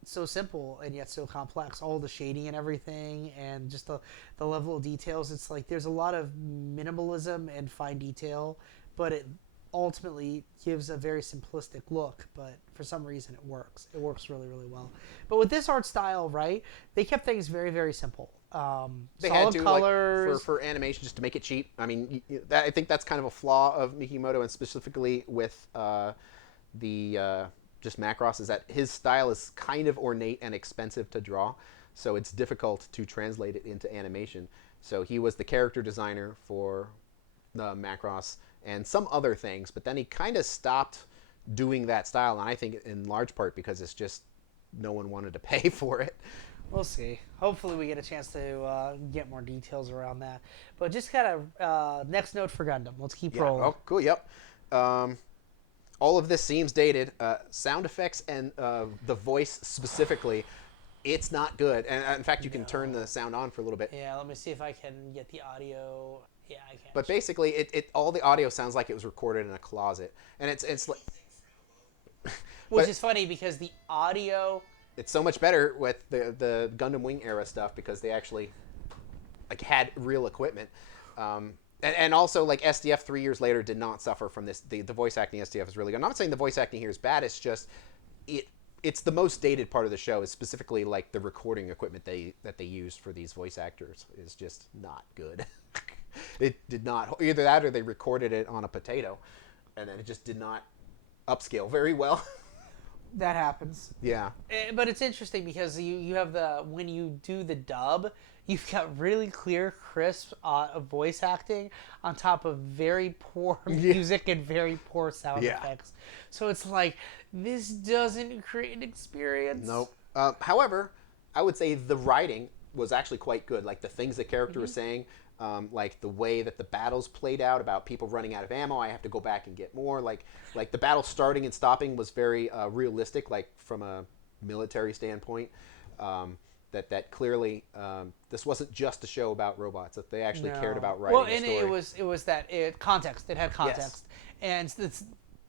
so simple and yet so complex. All the shading and everything, and just the level of details. It's there's a lot of minimalism and fine detail, but it ultimately gives a very simplistic look, but for some reason it works. It works really, really well. But with this art style, right, they kept things very, very simple. They solid had to, colors. for animation, just to make it cheap. I mean, I think that's kind of a flaw of Mikimoto, and specifically with just Macross, is that his style is kind of ornate and expensive to draw, so it's difficult to translate it into animation. So he was the character designer for Macross and some other things, but then he kind of stopped doing that style, and I think in large part because it's just no one wanted to pay for it. We'll see. Hopefully we get a chance to get more details around that. But just kind of next note for Gundam. Let's keep rolling. Oh, cool. Yep. All of this seems dated. Sound effects and the voice specifically, it's not good. And in fact, you can turn the sound on for a little bit. Yeah, let me see if I can get the audio. Yeah, I can. But basically, it all the audio sounds like it was recorded in a closet, and it's like, which is funny because the audio. It's so much better with the Gundam Wing era stuff because they actually had real equipment. And also, SDF 3 years later did not suffer from this. The voice acting SDF is really good. I'm not saying the voice acting here is bad. It's just it's the most dated part of the show. Is specifically the recording equipment that they used for these voice actors is just not good. It did not, either that or they recorded it on a potato, and then it just did not upscale very well. That happens. Yeah. But it's interesting because you have when you do the dub, you've got really clear, crisp voice acting on top of very poor music and very poor sound effects. So it's this doesn't create an experience. Nope. However, I would say the writing was actually quite good. The things the character was saying, the way that the battles played out about people running out of ammo, I have to go back and get more. The battle starting and stopping was very realistic, from a military standpoint. That clearly this wasn't just a show about robots. That they actually cared about writing a story. Well, and it was that context. It had context, and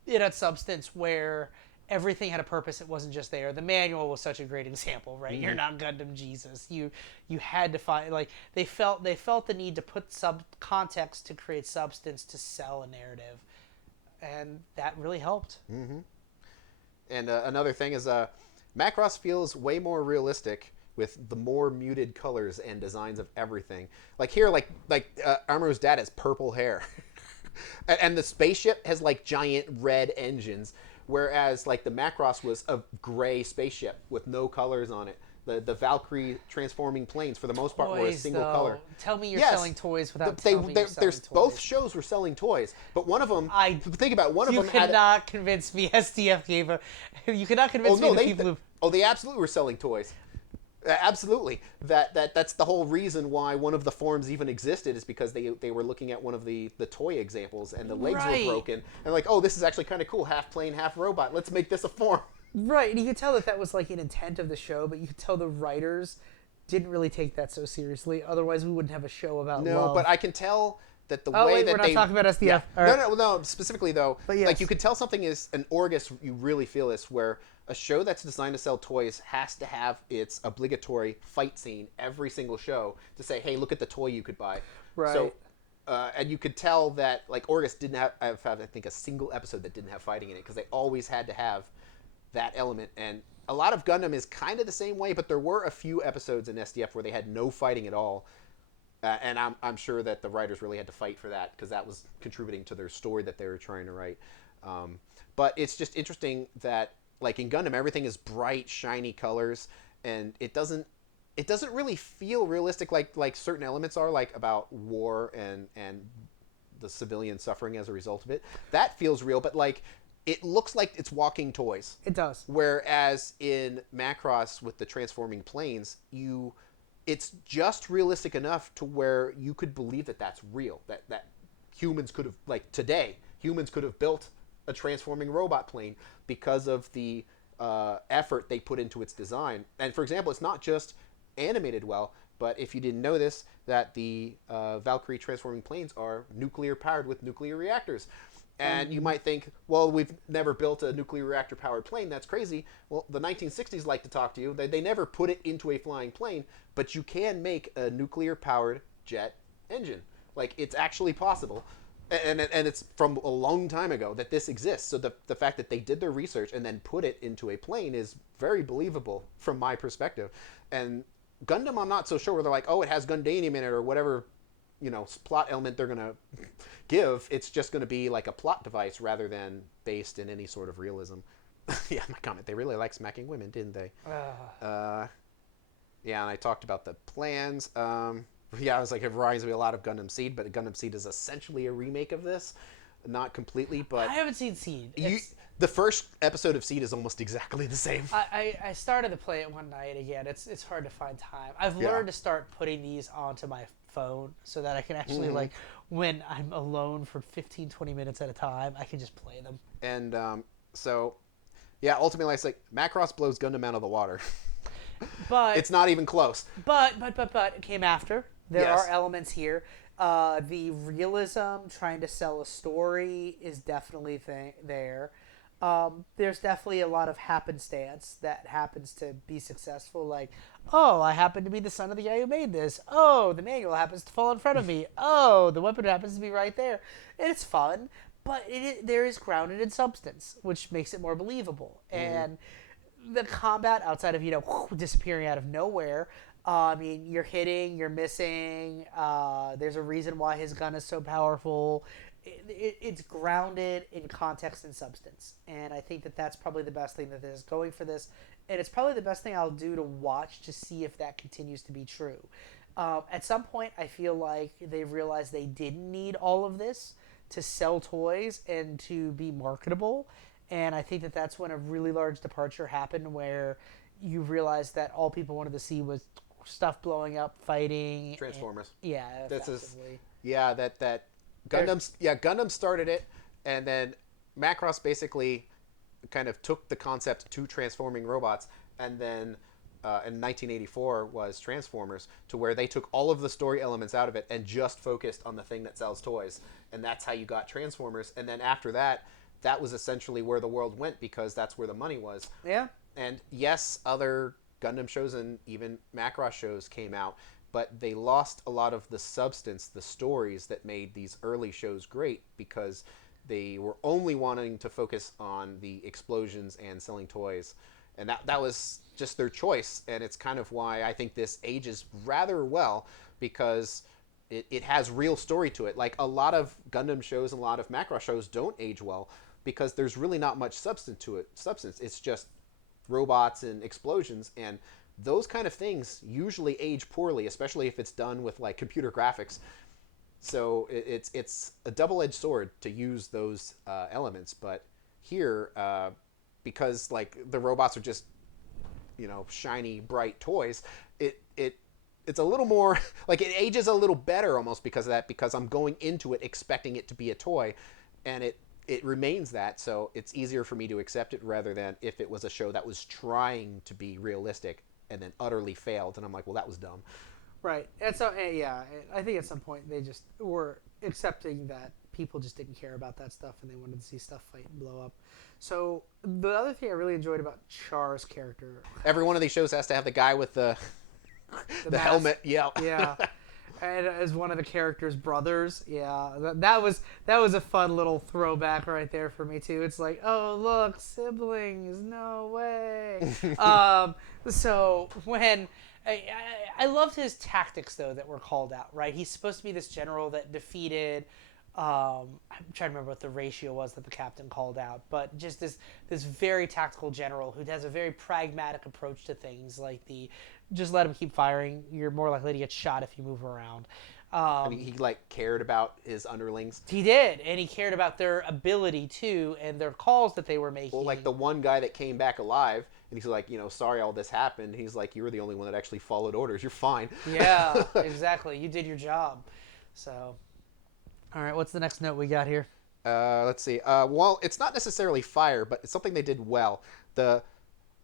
it had substance where everything had a purpose. It wasn't just there. The manual was such a great example, right? Mm-hmm. You're not Gundam Jesus. You had to find they felt the need to put context to create substance to sell a narrative, and that really helped. Mm-hmm. And another thing is Macross feels way more realistic with the more muted colors and designs of everything. Here, Amuro's dad has purple hair, and the spaceship has giant red engines. Whereas like the Macross was a gray spaceship with no colors on it. The Valkyrie transforming planes, for the most part, were a Toys, single though. color. Tell me you're Yes, selling toys without they, telling me you're selling toys. both shows were selling toys, but one of them. Think about it, one of You them had. cannot convince me SDF gave a. You cannot convince me the people who. They absolutely were selling toys. Absolutely. That's the whole reason why one of the forms even existed, is because they were looking at one of the toy examples and the legs Right. were broken and like, oh, this is actually kind of cool, half plane, half robot. Let's make this a form. Right, and you could tell that was like an intent of the show, but you could tell the writers didn't really take that so seriously. Otherwise, we wouldn't have a show about love. No, but I can tell that the Oh, way wait, that we're not talking about SDF. Yeah. All right. No. Specifically though, But yes. like you could tell something is an Orgus. You really feel this, where a show that's designed to sell toys has to have its obligatory fight scene every single show to say, hey, look at the toy you could buy. Right. So, and you could tell that like Orgus didn't have I think a single episode that didn't have fighting in it, because they always had to have that element. And a lot of Gundam is kind of the same way, but there were a few episodes in SDF where they had no fighting at all. And I'm sure that the writers really had to fight for that, because that was contributing to their story that they were trying to write. But it's just interesting that, like in Gundam, everything is bright, shiny colors, and it doesn't really feel realistic like certain elements are, like about war and the civilian suffering as a result of it. That feels real, but like it looks like it's walking toys. It does. Whereas in Macross with the transforming planes, it's just realistic enough to where you could believe that that's real. That humans could have, like today, humans could have built a transforming robot plane because of the effort they put into its design. And for example, it's not just animated well, but if you didn't know this, that the Valkyrie transforming planes are nuclear powered with nuclear reactors. And you might think, well, we've never built a nuclear reactor powered plane. That's crazy. Well, the 1960s like to talk to you. They never put it into a flying plane, but you can make a nuclear powered jet engine. Like, it's actually possible. And it's from a long time ago that this exists. So the fact that they did their research and then put it into a plane is very believable from my perspective. And Gundam, I'm not so sure where they're like, oh, it has Gundanium in it or whatever, plot element they're going to give. It's just going to be like a plot device rather than based in any sort of realism. Yeah, my comment. They really like smacking women, didn't they? Yeah, and I talked about the plans. Yeah, I was like, it reminds me a lot of Gundam Seed, but Gundam Seed is essentially a remake of this. Not completely, but... I haven't seen Seed. The first episode of Seed is almost exactly the same. I started to play it one night again. It's hard to find time. I've learned to start putting these onto my phone so that I can actually, like, when I'm alone for 15, 20 minutes at a time, I can just play them. And so, yeah, ultimately, it's like, Macross blows Gundam out of the water. But it's not even close. But it came after. There Yes. are elements here. The realism, trying to sell a story, is definitely there. There's definitely a lot of happenstance that happens to be successful. Like, oh, I happen to be the son of the guy who made this. Oh, the manual happens to fall in front of me. Oh, the weapon happens to be right there. And it's fun, but there is grounded in substance, which makes it more believable. And the combat, outside of, disappearing out of nowhere, I mean, you're hitting, you're missing. There's a reason why his gun is so powerful. It's grounded in context and substance. And I think that that's probably the best thing that is going for this. And it's probably the best thing I'll do to watch to see if that continues to be true. At some point, I feel like they realized they didn't need all of this to sell toys and to be marketable. And I think that that's when a really large departure happened, where you realized that all people wanted to see was stuff blowing up, fighting, Transformers. Effectively. Gundam started it, and then Macross basically kind of took the concept to transforming robots, and then in 1984 was Transformers, to where they took all of the story elements out of it and just focused on the thing that sells toys, and that's how you got Transformers. And then after that was essentially where the world went, because that's where the money was. Yeah. And yes, other Gundam shows and even Macross shows came out, but they lost a lot of the substance, the stories that made these early shows great, because they were only wanting to focus on the explosions and selling toys. And that was just their choice. And it's kind of why I think this ages rather well, because it has real story to it. Like, a lot of Gundam shows and a lot of Macross shows don't age well, because there's really not much substance to it. It's just robots and explosions, and those kind of things usually age poorly, especially if it's done with like computer graphics. So it's a double-edged sword to use those elements. But here, because like the robots are just shiny, bright toys, it's a little more like it ages a little better almost because of that, because I'm going into it expecting it to be a toy, and it remains that, so it's easier for me to accept it rather than if it was a show that was trying to be realistic and then utterly failed, and I'm like, well, that was dumb. Right. And so, yeah, I think at some point they just were accepting that people just didn't care about that stuff and they wanted to see stuff fight and blow up. So the other thing I really enjoyed about Char's character, Every one of these shows has to have the guy with the helmet. Yeah. yeah, and as one of the characters' brothers, yeah, that was a fun little throwback right there for me too. It's like, oh look, siblings, no way. So when I loved his tactics though that were called out. Right, he's supposed to be this general that defeated. I'm trying to remember what the ratio was that the captain called out, but just this very tactical general who has a very pragmatic approach to things, like just let him keep firing. You're more likely to get shot if you move around. And he like cared about his underlings. He did, and he cared about their ability too, and their calls that they were making. Well, like the one guy that came back alive, and he's like, sorry all this happened. He's like, you were the only one that actually followed orders. You're fine. Yeah, exactly. You did your job. So, all right, what's the next note we got here? Let's see. Well, it's not necessarily fire, but it's something they did well. The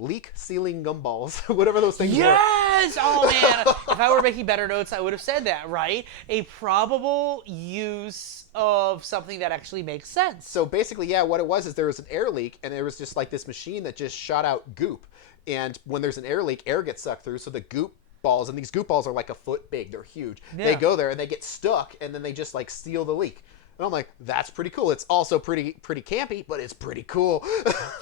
leak sealing gumballs, whatever those things were. Yes! Oh, man. If I were making better notes, I would have said that, right? A probable use of something that actually makes sense. So basically, yeah, what it was is there was an air leak, and there was just like this machine that just shot out goop. And when there's an air leak, air gets sucked through, so the goop balls, and these goop balls are like a foot big. They're huge. Yeah. They go there, and they get stuck, and then they just like seal the leak. And I'm like, that's pretty cool. It's also pretty campy, but it's pretty cool.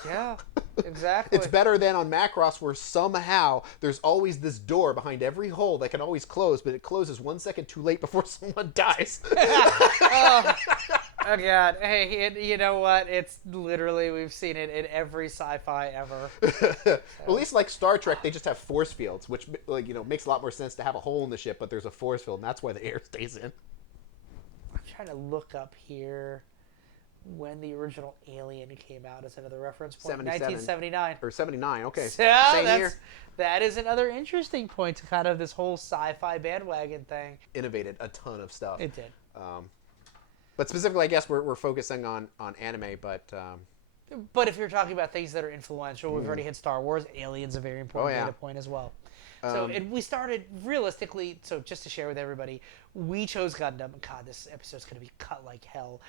Yeah, exactly. It's better than on Macross, where somehow there's always this door behind every hole that can always close, but it closes 1 second too late before someone dies. Oh God. Hey, you know what? It's literally, we've seen it in every sci-fi ever. So. At least like Star Trek, they just have force fields, which makes a lot more sense to have a hole in the ship, but there's a force field, and that's why the air stays in. I'm trying to look up here when the original Alien came out as another reference point. 1979. Or 79, okay. Yeah, that is another interesting point to kind of this whole sci-fi bandwagon thing. Innovated a ton of stuff. It did. But specifically, I guess we're focusing on anime, but... But if you're talking about things that are influential, we've already hit Star Wars. Alien's a very important data point as well. So we started realistically. So just to share with everybody, we chose Gundam. God, this episode's going to be cut like hell.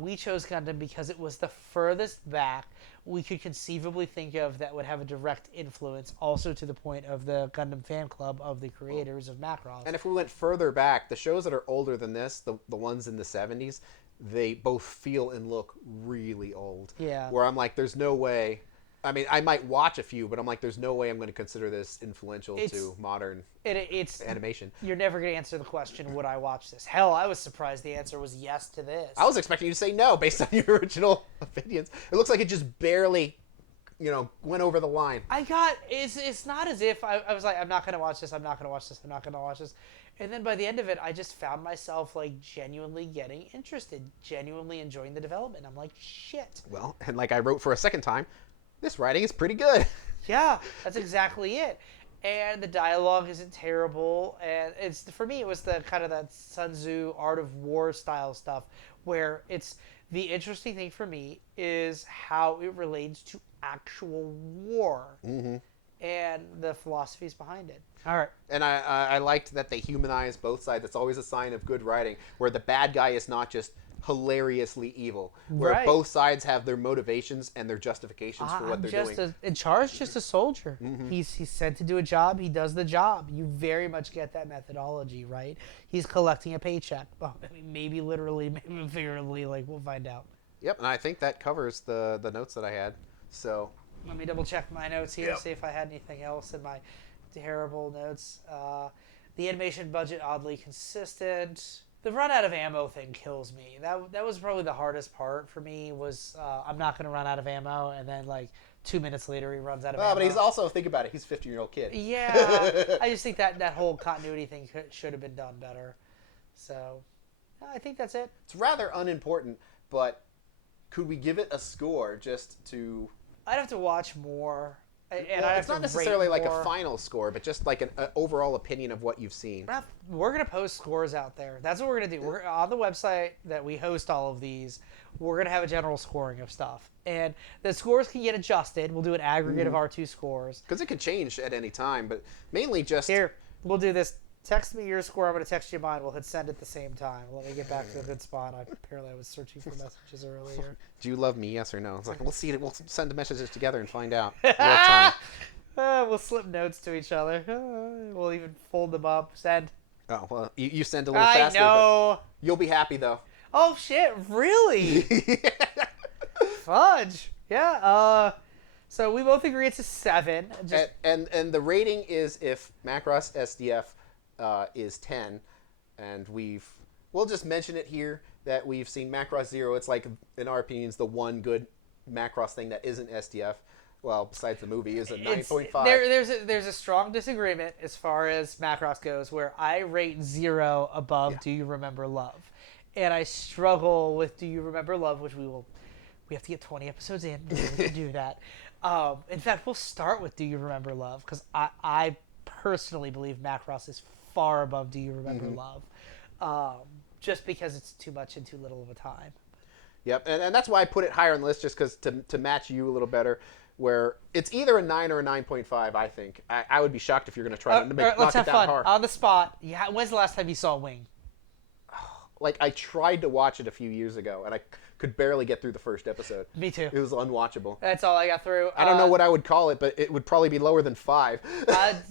We chose Gundam because it was the furthest back we could conceivably think of that would have a direct influence, also to the point of the Gundam fan club of the creators of Macross. And if we went further back, the shows that are older than this, the ones in the 70s, they both feel and look really old. Yeah. Where I'm like, there's no way. I mean, I might watch a few, but I'm like, there's no way I'm going to consider this influential to modern animation. You're never going to answer the question, would I watch this? Hell, I was surprised the answer was yes to this. I was expecting you to say no based on your original opinions. It looks like it just barely, went over the line. It's not as if I was like, I'm not going to watch this, I'm not going to watch this, I'm not going to watch this. And then by the end of it, I just found myself like genuinely getting interested, genuinely enjoying the development. I'm like, shit. Well, and like I wrote for a second time, this writing is pretty good. Yeah, that's exactly it. And the dialogue isn't terrible. And for me, it was the kind of that Sun Tzu Art of War style stuff, where it's the interesting thing for me is how it relates to actual war. Mm-hmm. And the philosophies behind it. All right. And I liked that they humanize both sides. It's always a sign of good writing, where the bad guy is not just hilariously evil, where both sides have their motivations and their justifications for what they're doing. And Char's just a soldier. Mm-hmm. He's sent to do a job. He does the job. You very much get that methodology, right? He's collecting a paycheck. Well, maybe literally, maybe figuratively, like we'll find out. Yep, and I think that covers the notes that I had. So let me double check my notes here, see if I had anything else in my terrible notes. The animation budget, oddly consistent. The run out of ammo thing kills me. That was probably the hardest part for me. Was I'm not going to run out of ammo, and then like 2 minutes later he runs out of ammo. But he's also, think about it, he's a 15-year-old kid. Yeah, I just think that whole continuity thing should have been done better. So, I think that's it. It's rather unimportant, but could we give it a score just to... I'd have to watch more. And it's not necessarily like a final score, but just like an overall opinion of what you've seen. We're going to post scores out there. That's what we're going to do. We're on the website that we host all of these. We're going to have a general scoring of stuff. And the scores can get adjusted. We'll do an aggregate of our 2 scores. Because it could change at any time, but mainly just... Here, we'll do this. Text me your score. I'm going to text you mine. We'll hit send at the same time. Let me get back to a good spot. Apparently I was searching for messages earlier. Do you love me, yes or no? It's like, we'll see. We'll send the messages together and find out. Real time. We'll slip notes to each other. We'll even fold them up. Send. Oh, well, you send a little faster. I know. You'll be happy, though. Oh, shit. Really? Fudge. Yeah. So we both agree it's a 7. And the rating is if Macross SDF is 10, and we'll just mention it here that we've seen Macross Zero. It's like, in our opinions, the one good Macross thing that isn't SDF. Well, besides the movie, is a 9.5. There's a strong disagreement as far as Macross goes, where I rate 0 above Do You Remember Love, and I struggle with Do You Remember Love, which we have to get 20 episodes in to do that. In fact, we'll start with Do You Remember Love, because I personally believe Macross is far above Do You Remember Love, just because it's too much in too little of a time. Yep, and that's why I put it higher on the list, just because to match you a little better, where it's either a 9 or a 9.5, I think. I would be shocked if you're going to try to knock it down hard. On the spot. Yeah, when's the last time you saw Wing? Like, I tried to watch it a few years ago, and I could barely get through the first episode. Me too. It was unwatchable. That's all I got through. I don't know what I would call it, but it would probably be lower than 5. Yeah,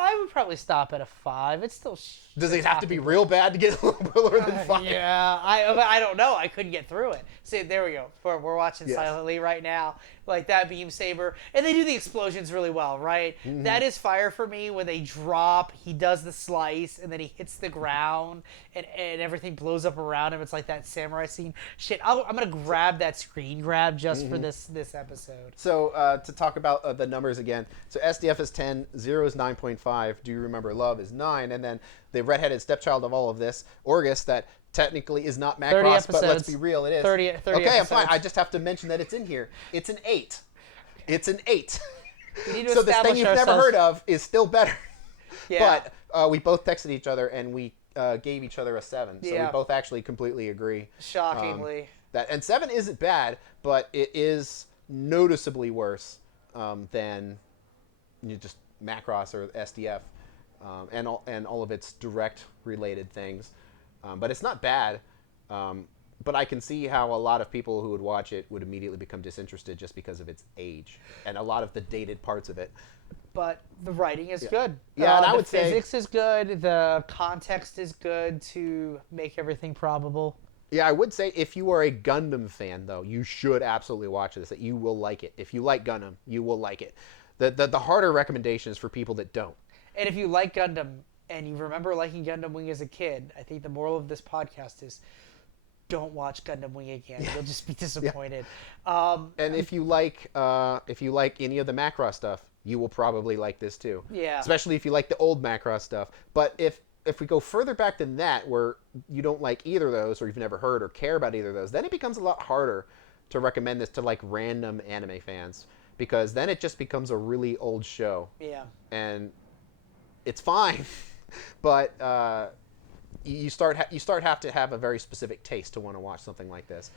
I would probably stop at a 5. It's still... Does it have to be real bad to get lower than 5? Yeah, I don't know. I couldn't get through it. See, there we go. We're watching silently right now. Like that beam saber. And they do the explosions really well, right? Mm-hmm. That is fire for me when they drop, he does the slice, and then he hits the ground, and everything blows up around him. It's like that samurai scene. Shit, I'm going to grab that screen grab just for this episode. So, to talk about the numbers again. So, SDF is 10, 0 is 9.5, Do You Remember Love is 9, and then the redheaded stepchild of all of this, Orgus, that technically is not Macross, but let's be real, it is. 30 okay, episodes. I'm fine. I just have to mention that it's in here. It's an 8. It's an 8. We need to so this thing you've never heard of is still better. Yeah. But we both texted each other, and we gave each other a 7. So we both actually completely agree. Shockingly. And 7 isn't bad, but it is noticeably worse than just Macross or SDF and all of its direct related things. But it's not bad. But I can see how a lot of people who would watch it would immediately become disinterested just because of its age and a lot of the dated parts of it. But the writing is good. Yeah, and I would the say physics is good. The context is good to make everything probable. Yeah, I would say if you are a Gundam fan, though, you should absolutely watch this. That you will like it. If you like Gundam, you will like it. The harder recommendation is for people that don't. And if you like Gundam and you remember liking Gundam Wing as a kid, I think the moral of this podcast is don't watch Gundam Wing again. You'll just be disappointed. And if you like any of the Macross stuff, you will probably like this too. Yeah. Especially if you like the old Macross stuff. But if we go further back than that, where you don't like either of those, or you've never heard or care about either of those, then it becomes a lot harder to recommend this to like random anime fans, because then it just becomes a really old show. Yeah. And it's fine, but you have to have a very specific taste to want to watch something like this.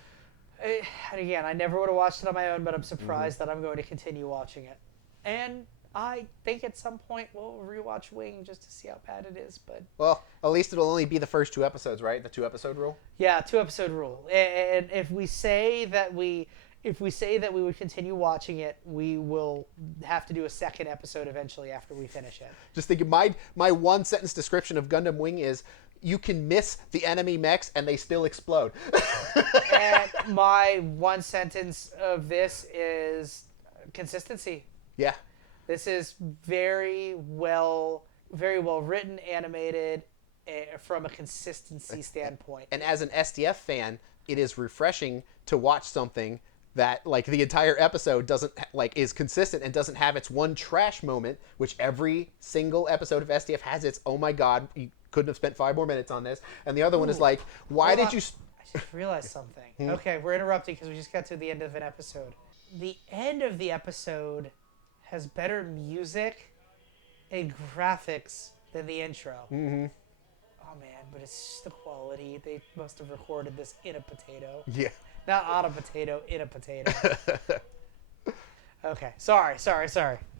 And again, I never would have watched it on my own, but I'm surprised that I'm going to continue watching it. And I think at some point we'll rewatch Wing just to see how bad it is. But well, at least it'll only be the first 2 episodes, right? The 2-episode rule. Yeah, 2-episode rule. And if we say that we would continue watching it, we will have to do a second episode eventually after we finish it. Just thinking, my 1-sentence description of Gundam Wing is, you can miss the enemy mechs and they still explode. And my 1 sentence of this is consistency. Yeah. This is very well written, animated, from a consistency standpoint. And as an SDF fan, it is refreshing to watch something that like the entire episode doesn't like is consistent and doesn't have its one trash moment, which every single episode of SDF has its, oh my god, you couldn't have spent 5 more minutes on this. And the other one is like, why did you... I just realized something. Okay, we're interrupting because we just got to the end of an episode. The end of the episode has better music and graphics than the intro. Mm-hmm. Oh man, but it's just the quality. They must have recorded this in a potato. Yeah. Not on a potato, in a potato. Okay, sorry.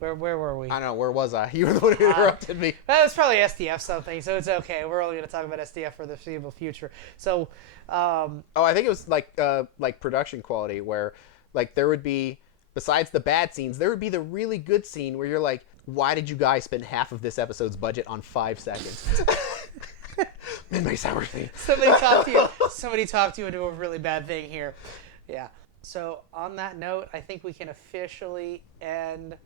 Where were we? I don't know, where was I? You were the one who interrupted me. That was probably SDF something, so it's okay. We're only going to talk about SDF for the foreseeable future. So, I think it was like production quality where like there would be, besides the bad scenes, there would be the really good scene where you're like, why did you guys spend half of this episode's budget on 5 seconds? Midway Sour thing. Somebody talked you into a really bad thing here. Yeah. So on that note, I think we can officially end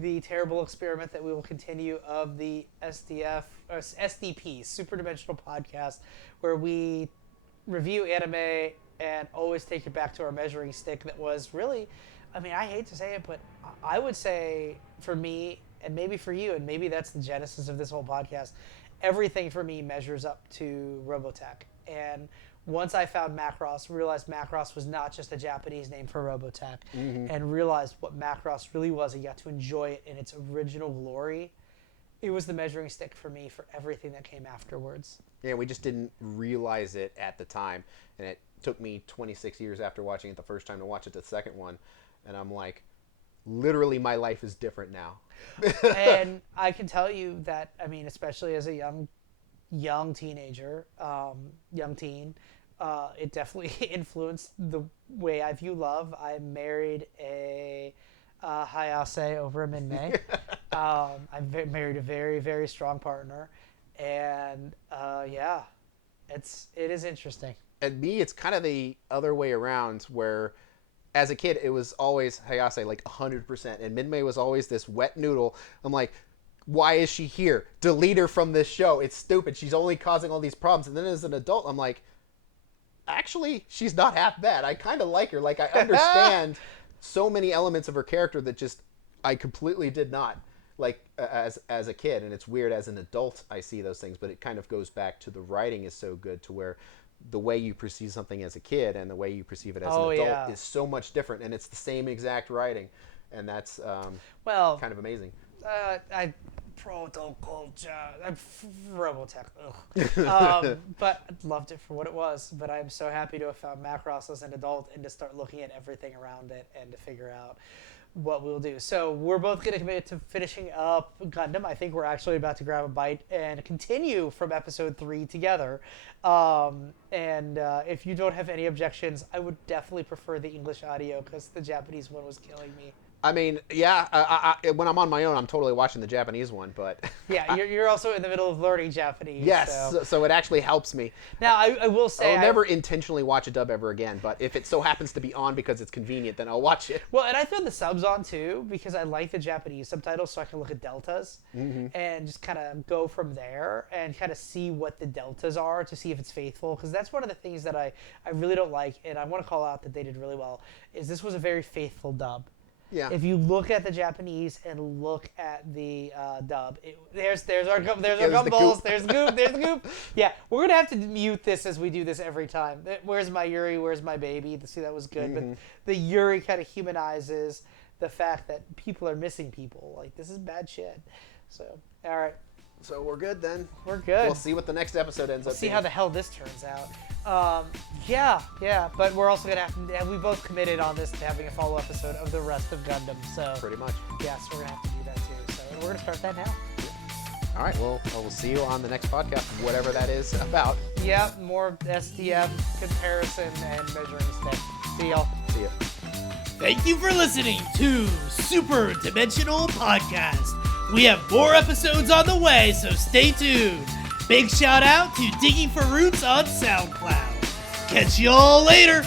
the terrible experiment that we will continue of the SDP, Super Dimensional Podcast, where we review anime and always take it back to our measuring stick that was really, I mean, I hate to say it, but I would say for me, and maybe for you, and maybe that's the genesis of this whole podcast, everything for me measures up to Robotech. And once I found Macross, realized Macross was not just a Japanese name for Robotech, and realized what Macross really was and got to enjoy it in its original glory, it was the measuring stick for me for everything that came afterwards. Yeah, we just didn't realize it at the time. And it took me 26 years after watching it the first time to watch it the second one. And I'm like, literally my life is different now. And I can tell you that, I mean, especially as a young teenager, young teen, it definitely influenced the way I view love. I married a Hayase over a Minmay. I married a very, very strong partner. And yeah, it is interesting. And me, it's kind of the other way around where as a kid, it was always Hayase, like 100%. And Minmay was always this wet noodle. I'm like, why is she here? Delete her from this show. It's stupid. She's only causing all these problems. And then as an adult, I'm like, actually, she's not half bad. I kind of like her. Like, I understand so many elements of her character that just I completely did not like as a kid. And it's weird as an adult I see those things. But it kind of goes back to the writing is so good to where the way you perceive something as a kid and the way you perceive it as an adult is so much different. And it's the same exact writing. And that's kind of amazing. Robotech. But I loved it for what it was. But I'm so happy to have found Macross as an adult and to start looking at everything around it and to figure out what we'll do. So we're both going to commit to finishing up Gundam. I think we're actually about to grab a bite and continue from episode 3 together. If you don't have any objections, I would definitely prefer the English audio because the Japanese one was killing me. I mean, yeah, when I'm on my own, I'm totally watching the Japanese one, but... Yeah, you're also in the middle of learning Japanese. Yes, so it actually helps me. Now, I will say... I'll never intentionally watch a dub ever again, but if it so happens to be on because it's convenient, then I'll watch it. Well, and I throw the subs on, too, because I like the Japanese subtitles, so I can look at deltas and just kind of go from there and kind of see what the deltas are to see if it's faithful, because that's one of the things that I really don't like, and I want to call out that they did really well, is this was a very faithful dub. Yeah. If you look at the Japanese and look at the dub, there's our gumballs. There's the goop. Yeah, we're gonna have to mute this as we do this every time. Where's my Yuri? Where's my baby? See, that was good. But the Yuri kind of humanizes the fact that people are missing people. Like, this is bad shit. So, all right. So we're good then. We're good. We'll see what the next episode ends up being. See how the hell this turns out. Yeah. But we're also gonna have to. And we both committed on this to having a follow episode of the rest of Gundam. So pretty much. Yeah, so we're gonna have to do that too. So we're gonna start that now. All right. Well, we'll see you on the next podcast, whatever that is about. Yeah, more SDF comparison and measuring stick. See y'all. See ya. Thank you for listening to Super Dimensional Podcast. We have more episodes on the way, so stay tuned. Big shout out to Digging for Roots on SoundCloud. Catch y'all later.